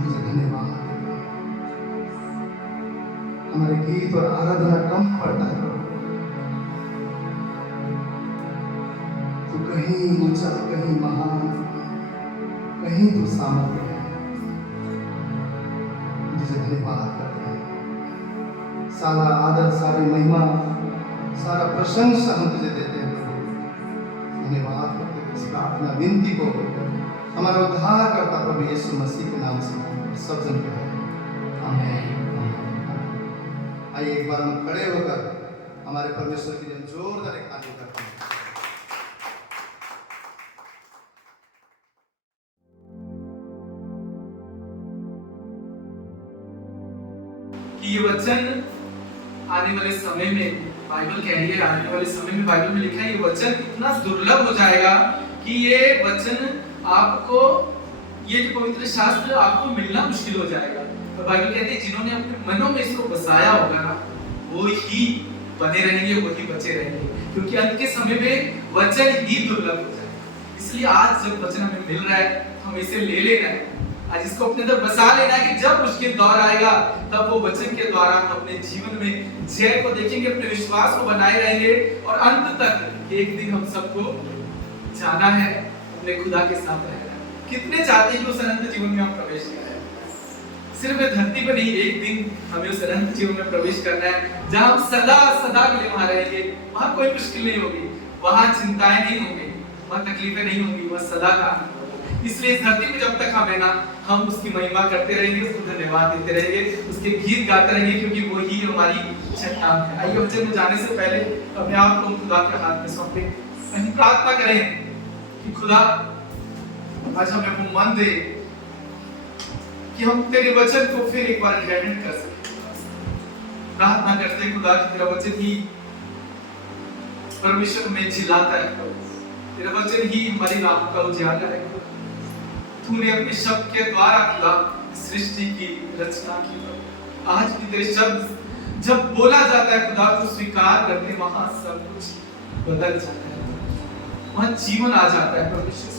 तुझे धन्यवाद। हमारे गीत और आराधना कम पड़ता है प्रभु, तू कहीं ऊंचा, कहीं महान, कहीं तू सामर्थ्य है, तुझे धन्यवाद करते हैं। सारा आदर, सारी महिमा, सारा प्रशंसा हम तुझे देते हैं प्रभु। धन्यवाद करते हैं। इस प्रार्थना विनती को हमारा उद्धार करता प्रभु यीशु मसीह के नाम से सब जन कहें आमीन। आइए एक बार हम खड़े होकर हमारे परमेश्वर की जन जोरदार एक ताली करते हैं। कि ये वचन आने वाले समय में, बाइबल कह रही है आने वाले समय में, बाइबल में लिखा है ये वचन इतना दुर्लभ हो जाएगा कि ये वचन आपको, ये जो पवित्र शास्त्र आपको मिलना मुश्किल हो जाएगा। तो बाइबल कहती है जिन्होंने अपने मनों में इसको बसाया होगा ना, वो ही बने रहेंगे, वही बचे रहेंगे, क्योंकि अंत के समय में वचन ही दुर्लभ हो जाएगा। इसलिए आज जब वचन हमें मिल रहा है हम इसे ले लेना है, आज इसको अपने अंदर बसा लेना है कि जब मुश्किल दौर आएगा तब वो वचन के द्वारा अपने जीवन में जय को देखेंगे, अपने विश्वास को बनाए रहेंगे और अंत तक एक दिन हम सबको जाना है, अपने खुदा के साथ रहना है। कितने चाहते हैं कि उस अनंत जीवन में हम प्रवेश करें? सिर्फ धरती पर नहीं, एक दिन हमें उस अनंत जीवन में प्रवेश करना है जहां हम सदा सदा के लिए वहां रहेंगे। वहां कोई मुश्किल नहीं होगी, वहां चिंताएं नहीं होंगी, वहां तकलीफें नहीं होंगी, वह सदा का आनंद होगा। इसलिए इस धरती में जब तक हम है ना, हम उसकी महिमा करते रहेंगे, उसको धन्यवाद देते रहेंगे, उसके गीत गाते रहेंगे, क्योंकि वो ही हमारी चट्टान है। आइए वचन में जाने से पहले अपने आप को खुदा के हाथ में सौंपे, हम प्रार्थना करें कि खुदा आज हमें वो मन दे कि हम तेरे वचन को फिर एक बार ग्रहण कर सकें। प्रार्थना करते हैं खुदा कि तेरा वचन ही परमेश्वर में जिलाता है, तेरा वचन ही हमारी राह का उजाला है। तूने अपने शब्द के द्वारा खुदा सृष्टि की रचना की। आज भी तेरे शब्द जब बोला जाता है खुदा को स्वीकार करते, वहां सब कुछ बदल जाता है, वहां जीवन आ जाता है परमेश्वर,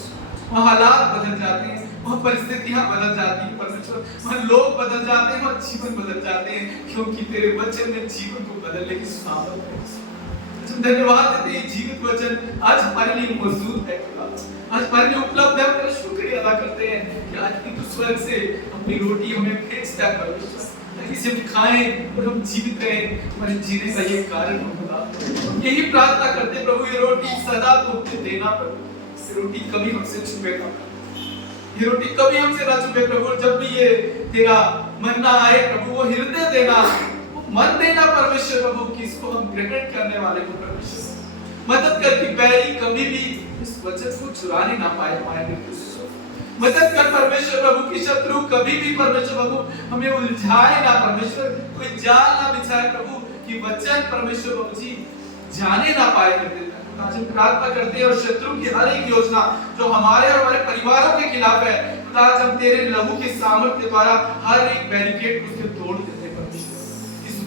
वहां हालात बदल जाते हैं, वहां परिस्थितियां बदल जाती हैं परमेश्वर, वहां लोग बदल जाते हैं, वहां जीवन बदल जाते हैं, क्योंकि तेरे वचन में जीवन को बदलने की सामर्थ है। धन्यवाद देते हैं जीवित वचन आज हमारे लिए मौजूद है, आज हमारे लिए उपलब्ध है। तेरा शुक्रिया अदा करते हैं कि आज भी तू स्वर्ग से अपनी रोटी हमें भेजता है परमेश्वर, ताकि इसे हम खाएं और हम जीवित रहें। हमारे जीने का ये कारण होगा, यही प्रार्थना करते प्रभु, ये रोटी सदा तो हमें देना प्रभु, ये रोटी कभी हमसे छुपे ना, ये रोटी कभी हमसे ना छुपे प्रभु। जब भी ये तेरा मन्ना आए प्रभु, वो हृदय देना, मन देना परमेश्वर प्रभु, कि इसको हम ग्रहण करने वाले को परमेश्वर मदद कर कि बैरी कभी भी इस वचन को चुराने ना पाए। मदद कर परमेश्वर प्रभु की शत्रु कभी भी परमेश्वर प्रभु हमें उलझाए ना परमेश्वर, कोई जाल ना बिछाए प्रभु, कि वचन परमेश्वर प्रभु जी जाने ना पाए। आज हम प्रार्थना करते हैं और शत्रु की हर एक योजना जो हमारे और हमारे परिवारों के खिलाफ है, आज हम तेरे लहू के सामर्थ्य द्वारा हर एक बैरिकेड को उसके तोड़ देते हैं।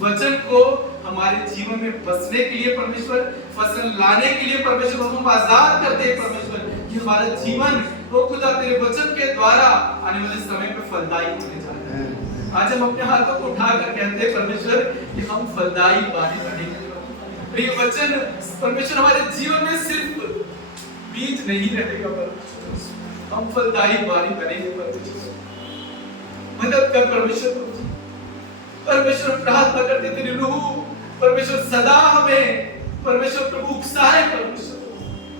वचन को हमारे जीवन में बसने के लिए परमेश्वर, फसल लाने के लिए परमेश्वर, हम आजाद करते हैं परमेश्वर कि हमारा जीवन वो खुदा तेरे वचन के द्वारा आने वाले समय पे फलदायी होने जा रहा है। आज हम अपने हाथों को उठाकर कहते हैं परमेश्वर कि हम फलदायी बारी बनेंगे। ये वचन परमेश्वर हमारे जीवन में सिर्फ बीज नहीं रहेगा परमेश्वर, हम फलदायी बारी बनेंगे परमेश्वर। मदद कर परमेश्वर, परमेश्वर प्रार्थना करते तेरी रूह परमेश्वर सदा हमें परमेश्वर प्रभु उकसाए परमेश्वर,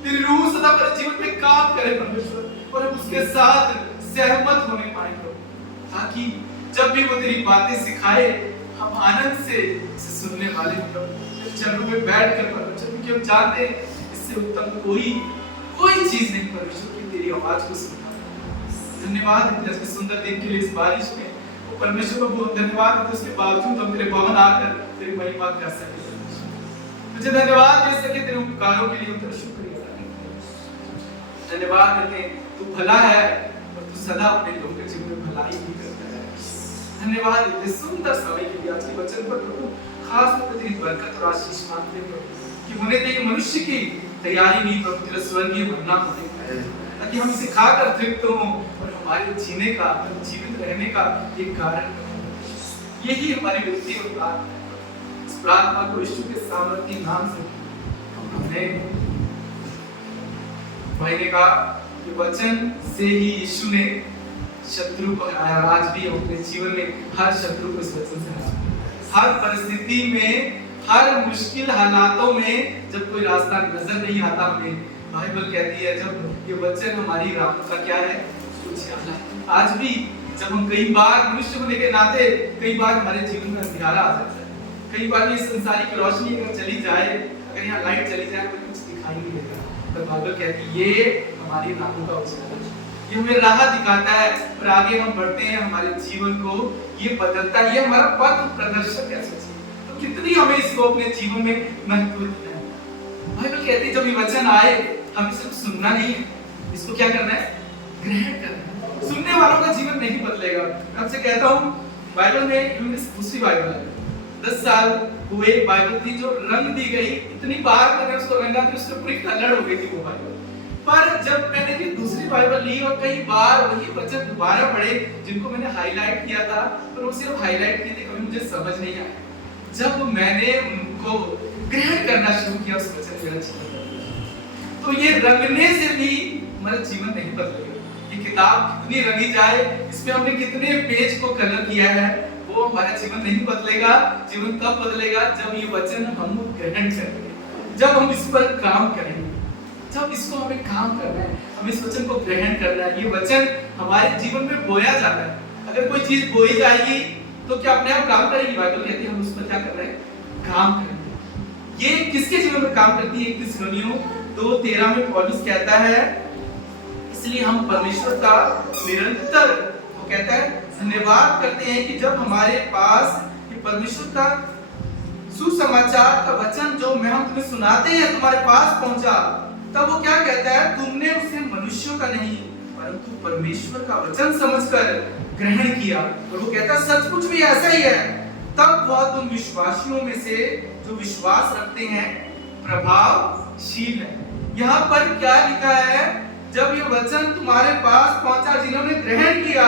तेरी रूह सदा हमारे जीवन में काम करे परमेश्वर, और हम उसके साथ सहमत होने पाए प्रभु, ताकि जब भी वो तेरी बातें सिखाए हम आनंद से इसे सुनने वाले प्रभु चरणों में बैठ कर परमेश्वर, क्योंकि हम जानते हैं इससे उत्तम कोई चीज नहीं परमेश्वर की तेरी आवाज को सुनना। धन्यवाद है सुंदर दिन के लिए, इस बारिश में परमेश्वर को बहुत धन्यवाद है, उसके बावजूद हम तेरे भवन आकर तेरी महिमा कर सके। मुझे धन्यवाद दे सके तेरे उपकारों के लिए, तेरा शुक्रिया धन्यवाद देते तू भला है और तू सदा अपने लोगों के जीवन में भलाई ही करता है। धन्यवाद देते सुंदर समय के लिए, आज के वचन पर प्रभु खास तौर पर तेरी बरकत और आशीष मांगते हैं प्रभु कि होने दे मनुष्य की तैयारी नहीं प्रभु तेरा स्वर्गीय बनना होने का, ताकि हम इसे खाकर तृप्त हों और हमारे जीने का, जीवित रहने का एक कारण, यही हमारी विनती और प्रार्थना है। इस प्रार्थना को यीशु के सामर्थ्य नाम से हमने भाई ने कहा कि वचन से ही यीशु ने शत्रु को हराया। आज भी हम अपने जीवन में हर शत्रु को इस वचन से हराते, हर परिस्थिति में, हर मुश्किल हालातों में जब कोई रास्ता नजर नहीं आता हमें, बाइबल कहती है जब ये वचन हमारी राह का क्या है, उजियाला है। आज भी जब हम कई बार मनुष्य होने के नाते कई बार हमारे जीवन में अंधेरा आ जाता है, कई बार ये संसारिक रोशनी अगर चली जाए, अगर यहाँ लाइट चली जाए तो कुछ दिखाई नहीं देता, तो बाइबल कहती है ये हमारी राहों का उजियाला है, ये हमें राह दिखाता है और आगे हम बढ़ते हैं, हमारे जीवन को ये बदलता है, ये हमारा पथ प्रदर्शक है। तो कितनी हमें इसको अपने जीवन में महत्व देना है। बाइबल कहती है जब ये वचन आए हमें सिर्फ सुनना नहीं है, इसको क्या करना है, ग्रहण करना है। सुनने वालों का जीवन नहीं बदलेगा। मैं आपसे कहता हूँ बाइबल में दूसरी बाइबल है, 10 साल हुए बाइबल थी जो रंग दी गई, इतनी बार मैंने उसको रंगा कि उससे पूरी कलर हो गई थी वो बाइबल। पर जब मैंने ये दूसरी बाइबल ली और कई बार वही वचन दोबारा पढ़े जिनको मैंने हाईलाइट किया था, पर वो सिर्फ हाईलाइट किए थे, कभी मुझे समझ नहीं आया। जब मैंने उनको ग्रहण करना शुरू किया उस वचन मेरा जीवन, तो ये रंगने से भी हमारा जीवन नहीं बदलेगा। ये किताब कितनी रंगी जाए, इसमें हमने कितने पेज को कलर किया है, वो हमारा जीवन नहीं बदलेगा। जीवन तब बदलेगा जब ये वचन हम ग्रहण करेंगे, जब हम इस पर काम करेंगे, जब इसको हमें काम करना है, हमें इस वचन को ग्रहण करना है। ये वचन हमारे जीवन में बोया जाता है। अगर कोई चीज बोई जाएगी तो क्या अपने आप काम करेगी? बाइबल कहती है हम उस पर क्या कर रहे हैं, काम करेंगे। ये किसके जीवन में काम करती है? थिस्सलुनीयों 2:13 में पौलुस कहता है इसलिए हम परमेश्वर का निरंतर, वो कहता है धन्यवाद करते हैं कि जब हमारे पास ये परमेश्वर का सुसमाचार का वचन जो हम तुम्हें सुनाते हैं तुम्हारे पास पहुंचा, तब वो क्या कहता है, तुमने उसे मनुष्यों का नहीं परंतु परमेश्वर का वचन समझकर ग्रहण किया। और वो कहता है सचमुच भी ऐसा ही है, तब वह तुम विश्वासियों में से जो विश्वास रखते हैं प्रभावशील है। यहाँ पर क्या लिखा है, जब ये वचन तुम्हारे पास पहुंचा जिन्होंने ग्रहण किया,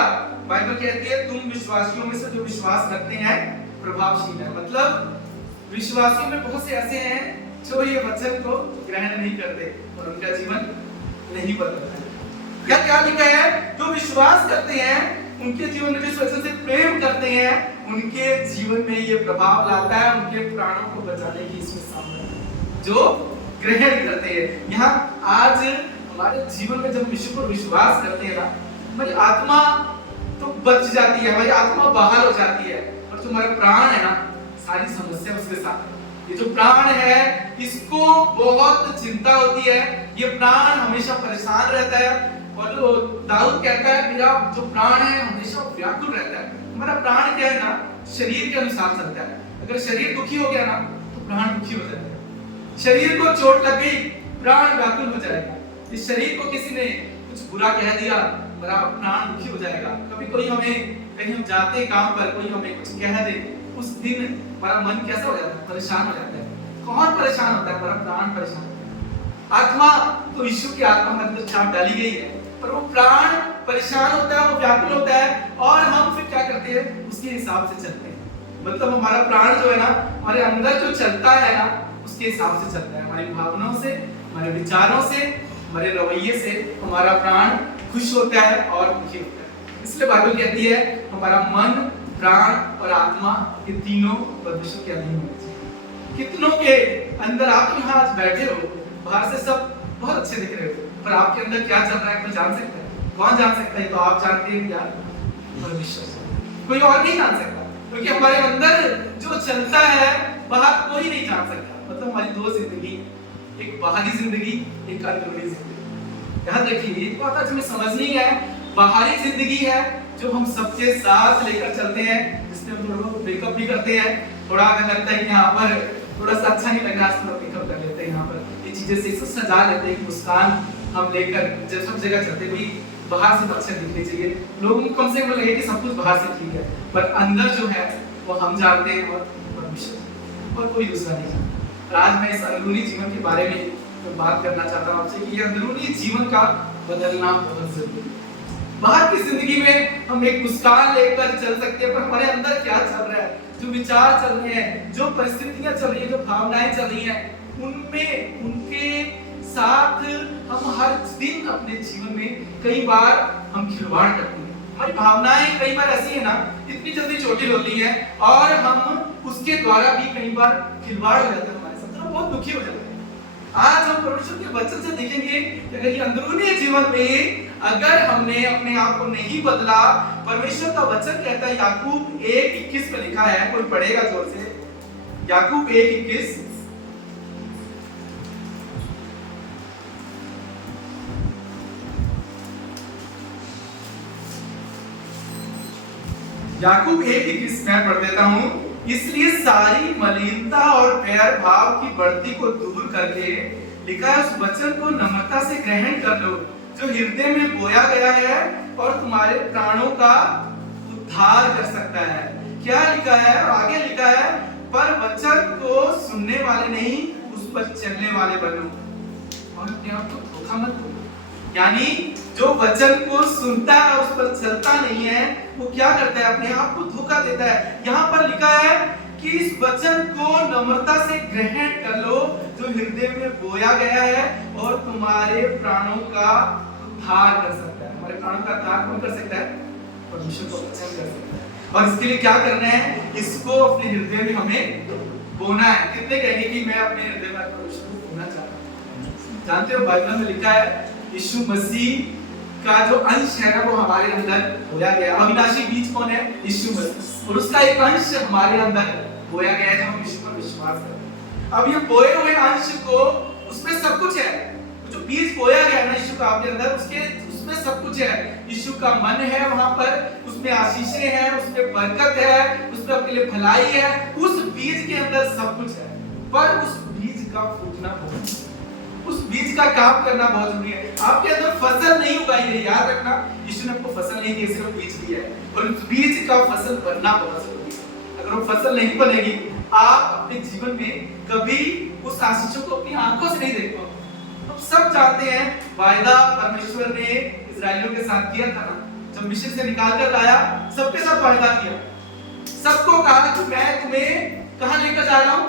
बाइबल कहती है तुम विश्वासियों में से जो विश्वास रखते हैं प्रभावशील है। मतलब विश्वासियों में बहुत से ऐसे हैं जो ये वचन को ग्रहण नहीं करते और उनका जीवन नहीं बदलता है। क्या क्या लिखा है, जो विश्वास करते हैं उनके जीवन में, जिस वचन से प्रेम करते हैं उनके जीवन में ये प्रभाव लाता है, उनके प्राणों को बचाने की इसमें सामर्थ्य, जो ग्रहण करते हैं। यहाँ आज हमारे जीवन में जब यीशु पर विश्वास करते हैं ना, हमारी आत्मा तो बच जाती है, हमारी आत्मा बाहर हो जाती है, और जो हमारा प्राण है ना, सारी समस्या उसके साथ। ये जो प्राण है इसको बहुत चिंता होती है, ये प्राण हमेशा परेशान रहता है। और दाऊद कहता है मेरा जो प्राण है हमेशा व्याकुल रहता है। हमारा प्राण क्या है ना, शरीर के अनुसार चलता है। अगर शरीर दुखी हो गया ना तो प्राण दुखी हो जाता है। शरीर को चोट लग गई, प्राण व्याकुल हो जाएगा। इस शरीर को किसी ने कुछ बुरा कह दिया, मेरा प्राण दुखी हो जाएगा। कभी कोई हमें, कहीं हम जाते हैं काम पर, कोई हमें कुछ कह दे उस दिन हमारा मन कैसा हो जाता है, परेशान हो जाता है। कौन परेशान होता है? हमारा प्राण परेशान होता है। आत्मा तो यीशु की आत्मा में अंदर छाप डाली गई है, पर वो प्राण परेशान होता है, वो व्याकुल होता है, और हम फिर क्या करते हैं? उसके हिसाब से चलते हैं। मतलब हमारा प्राण जो है ना, हमारे अंदर जो चलता है ना, उसके हिसाब से चलता है। हमारी भावनाओं से, हमारे विचारों से, हमारे रवैये से हमारा प्राण खुश होता है और दुखी होता है। इसलिए बाइबल कहती है हमारा मन, प्राण और आत्मा, ये तीनों परमेश्वर के अधीन होने चाहिए। कितनों के अंदर आप यहाँ आज बैठे हो, बाहर से सब बहुत अच्छे दिख रहे हो, पर आपके अंदर क्या चल रहा है कोई जान सकता है? कौन जान सकता है? तो आप जानते हैं यार, परमेश्वर, कोई और नहीं जान सकता, क्योंकि हमारे अंदर जो चलता है बाहर कोई नहीं जान सकता। मतलब हमारी दो जिंदगी, एक बाहरी जिंदगी, एक अंदरूनी जिंदगी। याद रखिए, एक बात आज हमें समझनी है, बाहरी जिंदगी है जो हम सबके साथ लेकर चलते हैं, जिसमें हम थोड़ा ब्रेकअप भी करते हैं, थोड़ा अगर लगता है कि यहाँ पर थोड़ा सा अच्छा नहीं लग रहा, थोड़ा ब्रेकअप कर लेते हैं, यहाँ पर ये चीजें से सजा लेते हैं, मुस्कान हम लेकर जब सब जगह चलते हैं, बाहर से अच्छा दिखनी चाहिए, लोगों को कम से कम लगे कि सब कुछ बाहर से ठीक है, पर अंदर जो है वो हम जानते हैं और परमेश्वर और कोई दूसरा नहीं जानता। आज मैं इस अंदरूनी जीवन के बारे में बात करना चाहता हूँ आपसे कि ये अंदरूनी जीवन का बदलना बहुत जरूरी है। बाहर की जिंदगी में हम एक मुस्कान लेकर चल सकते हैं, पर हमारे अंदर क्या चल रहा है, जो विचार चल रहे हैं, जो परिस्थितियां चल रही हैं, जो भावनाएं चल रही हैं, उनमें उनके साथ हम हर दिन अपने जीवन में कई बार हम खिलवाड़ करते हैं। हमारी भावनाएं कई बार ऐसी है ना, इतनी जल्दी चोटिल होती है, और हम उसके द्वारा भी कई बार खिलवाड़ हो जाता है हमारे साथ, तो बहुत दुखी हो जाते हैं। आज हम परमेश्वर के वचन से देखेंगे कि अगर ये अंदरूनी जीवन में अगर हमने अपने आप को नहीं बदला, परमेश्वर का वचन कहता है, याकूब 1:21 में लिखा है, कोई पढ़ेगा जोर से, याकूब 1:21, याकूब 1:21 मैं पढ़ देता हूं। इसलिए सारी मलिनता और बैर भाव की बढ़ती को दूर करके, लिखा है, उस वचन को नम्रता से ग्रहण कर लो जो हृदय में बोया गया है और तुम्हारे प्राणों का उद्धार कर सकता है। क्या लिखा है? आगे लिखा है, पर वचन को सुनने वाले नहीं, उस पर चलने वाले बनो और अपने आप को धोखा मत दो। यानी जो वचन को सुनता है उस पर चलता नहीं है, वो क्या करता है? अपने आप को धोखा देता है। यहाँ पर लिखा है कि इस वचन को नम्रता से ग्रहण कर लो जो हृदय में बोया गया है और तुम्हारे प्राणों का उद्धार कर सकता है। हमारे प्राणों का उद्धार कौन कर सकता है? परमेश्वर का वचन कर सकता है। और इसके लिए क्या करना है? इसको अपने हृदय में हमें बोना है। कितने कहेंगे कि मैं अपने हृदय में परमेश्वर को बोना चाहता हूँ? जानते हो बाइबल में लिखा है, यीशु मसीह का जो अंश है ना, वो हमारे अंदर बोया गया। अविनाशी बीज कौन है? यीशु मसीह, और उसका एक अंश हमारे अंदर बोया गया है जब हम यीशु पर विश्वास करते हैं। अब ये बोए हुए अंश को, उसमें सब कुछ है, जो बीज बोया गया ना यीशु का आपके अंदर, उसमें सब कुछ है। यीशु का मन है वहां पर, उसमें आशीषें हैं, उसमें बरकत है, उसमें आपके लिए भलाई है, उस बीज के अंदर सब कुछ है। पर उस बीज का फूटना बहुत, उस बीज का काम करना बहुत जरूरी है। आपके अंदर फसल नहीं उगाई है, याद रखना, यीशु ने आपको फसल नहीं दी, सिर्फ बीज दिया है, और उस बीज का फसल बनना बहुत जरूरी है। अगर वो फसल नहीं बनेगी, आप अपने जीवन में कभी उस आशीषों को अपनी आंखों से नहीं देख पाओगे। हम सब जानते हैं वायदा परमेश्वर ने इस्राएलियों के साथ किया था ना, जब मिस्र से निकाल कर लाया, सबके साथ वायदा किया, सबको कहा कि मैं तुम्हें कहां लेकर जा रहा हूं?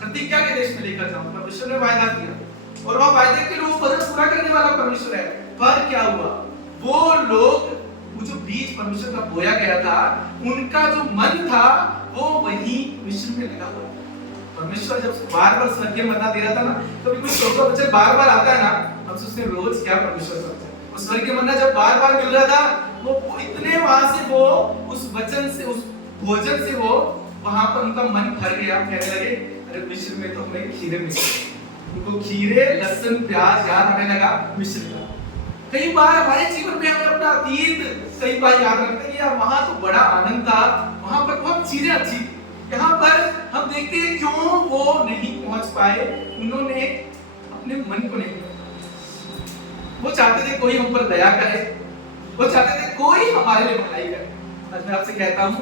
प्रतिज्ञा के देश में लेकर जाऊंगा। परमेश्वर ने वायदा किया, और वह वायदे के लोग पूरा करने वाला परमेश्वर है। पर क्या हुआ? वो लोग, वो जो बीज परमेश्वर का बोया गया था, उनका जो मन था वो वही मिस्र में लगा हुआ। परमेश्वर जब बार-बार स्वर्गीय मन्ना दे रहा था ना, कभी कोई छोटा बच्चा बार-बार आता है ना, हम सोचते हैं रोज क्या परमेश्वर करता है। वो स्वर्गीय मन्ना जब बार-बार मिल रहा था, वो इतने वहां से वो उस वचन से, उस भोजन से वो वहां पर उनका मन भर गया। कहने लगे, अरे मिस्र में तो हमें खीरे मिले। उनको खीरे, लहसुन, प्याज याद आने लगा मिस्र का। कई बार हमारे जीवन में हम अपना अतीत कई बार याद रखते हैं कि यार वहां तो बड़ा आनंद था, वहां पर बहुत चीजें अच्छी थी। यहाँ पर हम देखते हैं क्यों वो नहीं पहुंच पाए, उन्होंने अपने मन को नहीं, वो चाहते थे कोई हम पर दया करे, वो चाहते थे कोई हमारे लिए भलाई करे। आज मैं आपसे कहता हूँ,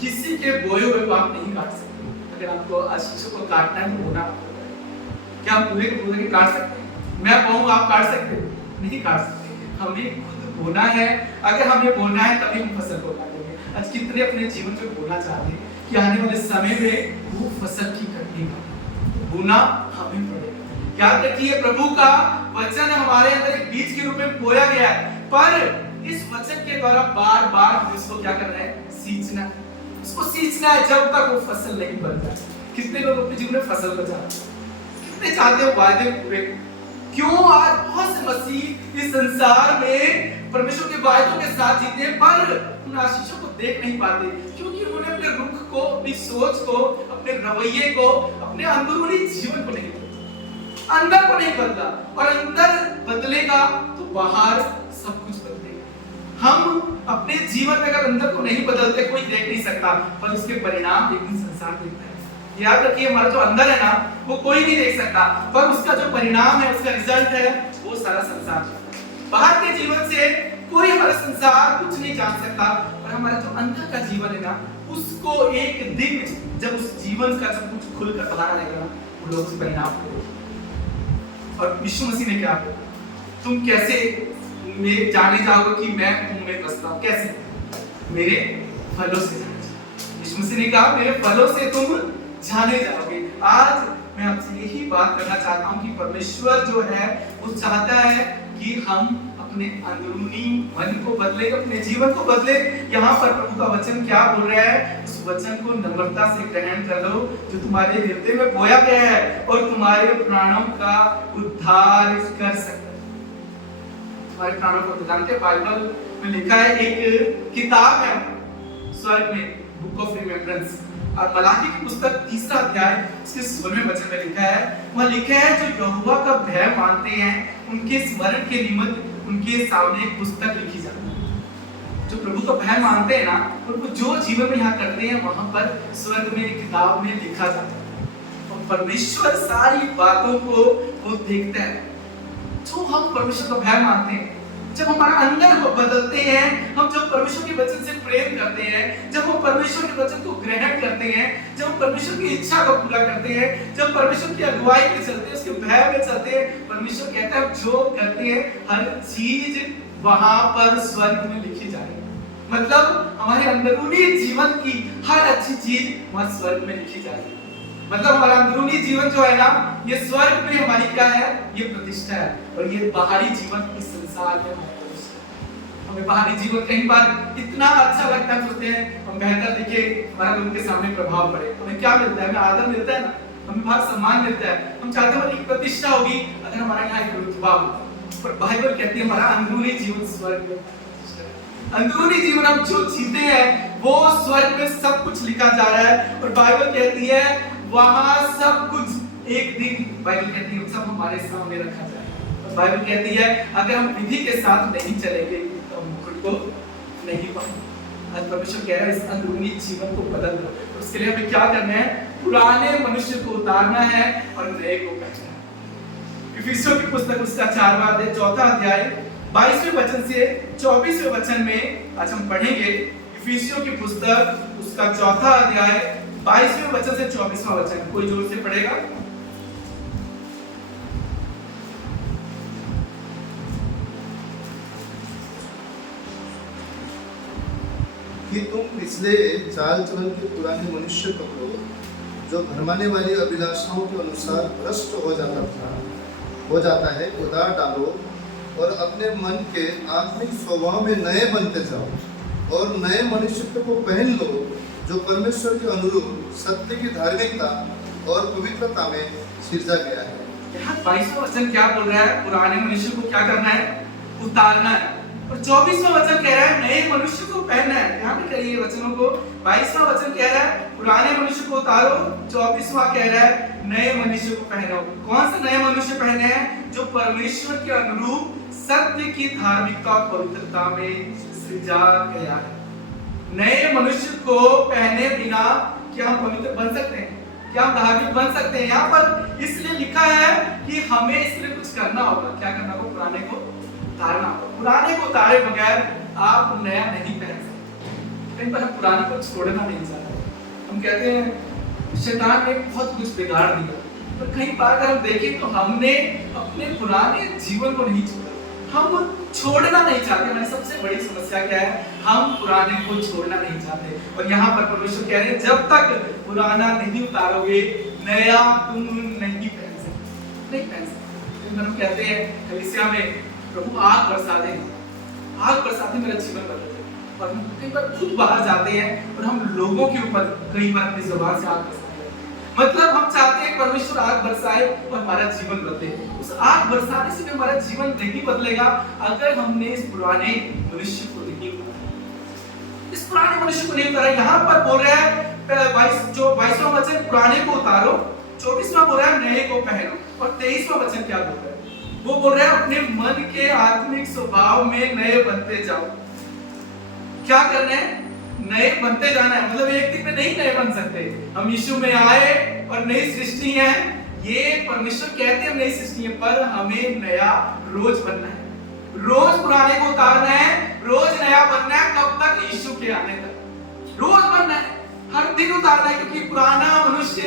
किसी के बोए हुए को आप नहीं काट सकते। अगर आपको आशीषों को काटना है तो बोना आपको पड़ेगा। क्या आप पूरे के पूरे के काट सकते हैं? मैं बोऊं आप काट सकते हैं? नहीं काट सकते। हमें खुद बोना है। अगर हमें बोना है तभी हम फसल को काटेंगे। आज कितने अपने जीवन में बोना चाहते हैं कि आने वाले समय में वो फसल की कटनी का बोना हमें पड़ेगा। याद रखिए, प्रभु का वचन हमारे अंदर एक बीज के रूप में बोया गया है, पर इस वचन के द्वारा बार बार हम इसको क्या करना है? सींचना है। उसको सींचना है जब तक वो फसल नहीं बन जाए। कितने लोग अपने जीवन में फसल बचा, कितने चाहते हो वायदे पूरे? क्यों आज बहुत से मसीह इस संसार में परमेश्वर के वायदों के साथ जीते हैं, पर उन आशीषों को देख नहीं पाते, क्योंकि उन्होंने अपने रुख को, अपनी सोच को, अपने रवैये को, अपने अंदरूनी जीवन को नहीं बदला, अंदर को नहीं बदला। और अंदर बदलेगा तो बाहर सब कुछ बदलेगा। हम अपने जीवन में अगर अंदर को नहीं बदलते, कोई देख नहीं सकता, पर उसके परिणाम एक दिन संसार देखता है। याद रखिए, हमारा जो अंदर है ना, वो कोई नहीं देख सकता, पर उसका जो परिणाम है, उसका रिजल्ट है, वो सारा संसार जानता है। बाहर के जीवन से कोई हमारा संसार कुछ नहीं जान सकता, पर हमारा जो अंदर का जीवन है ना, उसको एक दिन जब उस जीवन का सब कुछ खुलकर बाहर आएगा ना, वो लोग उसके परिणाम को। और यीशु मसीह ने क्या बोला? तुम कैसे में जाने जाओगे कि मैं तुम में बसता हूं? कैसे? मेरे फलों से जाने जाओगे। यीशु मसीह ने कहा मेरे फलों से तुम जाने जाओगे। आज मैं आपसे यही बात करना चाहता हूं कि परमेश्वर जो है वो चाहता है कि हम अपने अंदरूनी मन को बदले, अपने जीवन को बदले। यहाँ पर प्रभु का वचन क्या बोल रहा है? उस वचन को नम्रता से ग्रहण कर लो जो तुम्हारे हृदय में बोया गया है और तुम्हारे प्राणों का उद्धार कर सकता है। तुम्हारे प्राणों को जानते, बाइबल में लिखा है, एक किताब है स्वर्ग में, बुक ऑफ रिमेम्बरेंस, और मलाकी की पुस्तक 3 अध्याय इसके 16वें वचन में लिखा है, वहां लिखा है जो यहोवा का भय मानते हैं उनके स्मरण के निमित्त उनके सामने एक पुस्तक लिखी जाती है। जो प्रभु का भय मानते हैं ना, उनको जो जीवन में यहाँ करते हैं वहां पर स्वर्ग में एक किताब में लिखा जाता है। और परमेश्वर सारी बातों को वो देखता है। जो हम परमेश्वर का भय मानते हैं, जब हमारा अंदर को बदलते हैं, हम जब परमेश्वर के वचन से प्रेम करते हैं, जब हम परमेश्वर के वचन को ग्रहण करते हैं, जब हम परमेश्वर की इच्छा को पूरा करते हैं, जब परमेश्वर की अगुवाई में चलते हैं, उसके भय में चलते हैं, परमेश्वर कहता है जो करते हैं हर चीज वहां पर स्वर्ग में लिखी जाएगी। मतलब हमारे अंदरूनी जीवन की हर अच्छी चीज वहां स्वर्ग में लिखी जाएगी। मतलब हमारा अंदरूनी जीवन जो है ना, ये स्वर्ग में हमारी क्या है? ये प्रतिष्ठा है। और ये बाहरी जीवन इस संसार में हमें बाहरी जीवन कई बार इतना अच्छा लगता है, सोचते हैं हम बेहतर दिखे, हमारा लोगों के सामने प्रभाव पड़े। हमें क्या मिलता है? हमें आदर मिलता है ना, हमें बहुत सम्मान मिलता है, हम चाहते हैं एक प्रतिष्ठा होगी अगर हमारा यहाँ एक रुतबा हो। पर बाइबल कहती है हमारा अंदरूनी जीवन स्वर्ग में, अंदरूनी जीवन हम जो जीते हैं वो स्वर्ग में सब कुछ लिखा जा रहा है। और बाइबल कहती है वहां सब कुछ एक दिन, बाइबल कहती है सब हमारे सामने रखा जाएगा। और बाइबल कहती है अगर हम विधि के साथ नहीं चलेंगे तो हम खुद को नहीं पाएंगे। आज परमेश्वर कह रहा है इस अंदरूनी जीवन को बदल दो। उसके लिए हमें क्या करना है? पुराने मनुष्य को उतारना है और नए को पहनना है। इफिसियों की पुस्तक उसका 4वां अध्याय 4था अध्याय 22वें वचन से 24वें वचन में आज हम पढ़ेंगे। इफिसियों की पुस्तक उसका 4था अध्याय 22वें वचन से 24वां वचन, कोई जोर से पढ़ेगा? कि तुम पिछले चाल चलन के पुराने मनुष्य को जो भरमाने वाली अभिलाषाओं के अनुसार भ्रष्ट हो जाता है उतार डालो और अपने मन के आत्मिक स्वभाव में नए बनते जाओ और नए मनुष्यत्व को पहन लो जो परमेश्वर के अनुरूप सत्य की धार्मिकता और पवित्रता में सिरजा गया है। यहाँ 22वां वचन क्या बोल रहा है? पुराने मनुष्य को क्या करना है? उतारना है। और 24वां वचन कह रहा है नए मनुष्य को पहनना है। यहाँ पे करिए वचनों को। 22वां वचन कह रहा है पुराने मनुष्य को उतारो, 24वां कह रहा है नए मनुष्य को पहनो। कौन से नए मनुष्य पहने हैं? जो परमेश्वर के अनुरूप सत्य की धार्मिकता और पवित्रता में सृजा गया है। नए मनुष्य को पहने बिना क्या हम पवित्र बन सकते हैं? क्या हम धार्मिक बन सकते हैं? यहाँ पर इसलिए लिखा है कि हमें इसलिए कुछ करना होगा। क्या करना होगा? पुराने को उतारना होगा। पुराने को उतारे बगैर आप नया नहीं पहन सकते। कई बार हम पुराने को छोड़ना नहीं चाहते। हम कहते हैं शैतान ने बहुत कुछ बिगाड़ दिया, पर कई बार अगर हम देखें तो हमने अपने पुराने जीवन को नहीं छोड़ा, हम वो छोड़ना नहीं चाहते। हमारी सबसे बड़ी समस्या क्या है? हम पुराने को छोड़ना नहीं चाहते। और यहाँ पर परमेश्वर कह रहे हैं जब तक पुराना नहीं उतारोगे नया तुम नहीं पहन सकते, नहीं पहन सकते। हम कहते हैं कलीसिया में प्रभु आग बरसा दे, आग बरसा दे मेरा जीवन बदल दे। और हम कई बार खुद बाहर जाते हैं और हम लोगों के ऊपर कई बार अपनी जुबान से आग बरसाते हैं। मतलब हम चाहते हैं परमेश्वर आग बरसाए और हमारा जीवन बदले। उस आग बरसाने से भी हमारा जीवन नहीं बदलेगा अगर हमने इस पुराने मनुष्य को नहीं उतारा। इस पुराने मनुष्य को नहीं उतारा। यहाँ पर बोल रहा है 22वां वचन पुराने को उतारो, 24वां बोल रहा है नए को पहनो, और 23वां वचन क्या बोल रहा है? वो बोल रहा है अपने मन के आत्मिक स्वभाव में नए बनते जाओ। क्या करना है? नए बनते जाना है। मतलब एक दिन में नहीं नए बन सकते। हम यीशु में आए और नई सृष्टि है, ये परमेश्वर कहते हैं नई सृष्टि है, पर हमें नया रोज बनना है। रोज पुराने को उतारना है, रोज नया बनना है। कब तक? यीशु के आने तक रोज बनना है, हर दिन उतारना है, क्योंकि पुराना मनुष्य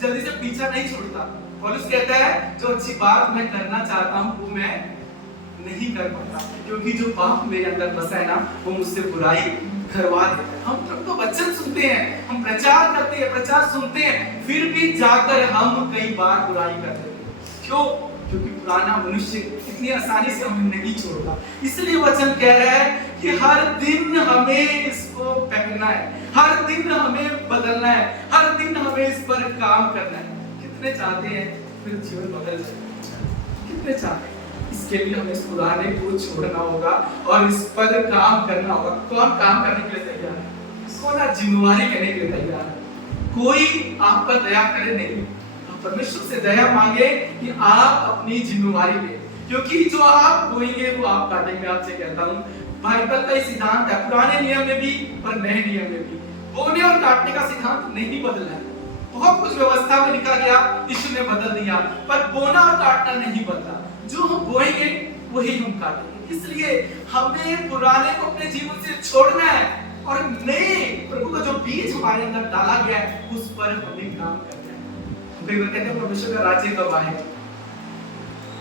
जल्दी से पीछा नहीं छोड़ता। पौलुस कहता है जो अच्छी बात मैं करना चाहता हूं वो मैं नहीं कर पाता, क्योंकि जो पाप मेरे अंदर बसा है ना वो मुझसे बुराई करवा देता है। हम प्रभु का वचन सुनते हैं, हम प्रचार करते हैं, प्रचार सुनते हैं, फिर भी जाकर हम कई बार बुराई कर देते हैं। क्यों? क्योंकि पुराना मनुष्य इतनी आसानी से हमें नहीं छोड़ता। इसलिए वचन कह रहा है कि हर दिन हमें इसको पहनना है, हर दिन हमें बदलना है, हर दिन हमें इस पर काम करना है। कितने चाहते हैं फिर जीवन बदल जाए? कितने चाहते हैं? इसके लिए हमें इस पुराने को छोड़ना होगा और इस पर काम करना होगा। कौन काम करने के लिए तैयार है? कौन आज जिम्मेवारी लेने के लिए तैयार है? कोई आप पर दया करे नहीं, आप परमेश्वर से दया मांगे कि आप अपनी जिम्मेवारी लें, क्योंकि जो आप बोएंगे वो आप काटेंगे। आपसे कहता हूँ बाइबल का सिद्धांत है, पुराने नियम में भी और नए नियम में भी बोने और काटने का सिद्धांत नहीं बदला है। बहुत कुछ व्यवस्था में लिखा गया, यीशु ने बदल दिया, पर बोना और काटना नहीं बदला। जो हम बोएंगे वही हम काटेंगे। इसलिए हमें पुराने को अपने जीवन से छोड़ना है और नए प्रभु का जो बीज हमारे अंदर डाला गया है उस पर हमें काम करना है। कई बार कहते हैं परमेश्वर का राज्य कब आएगा?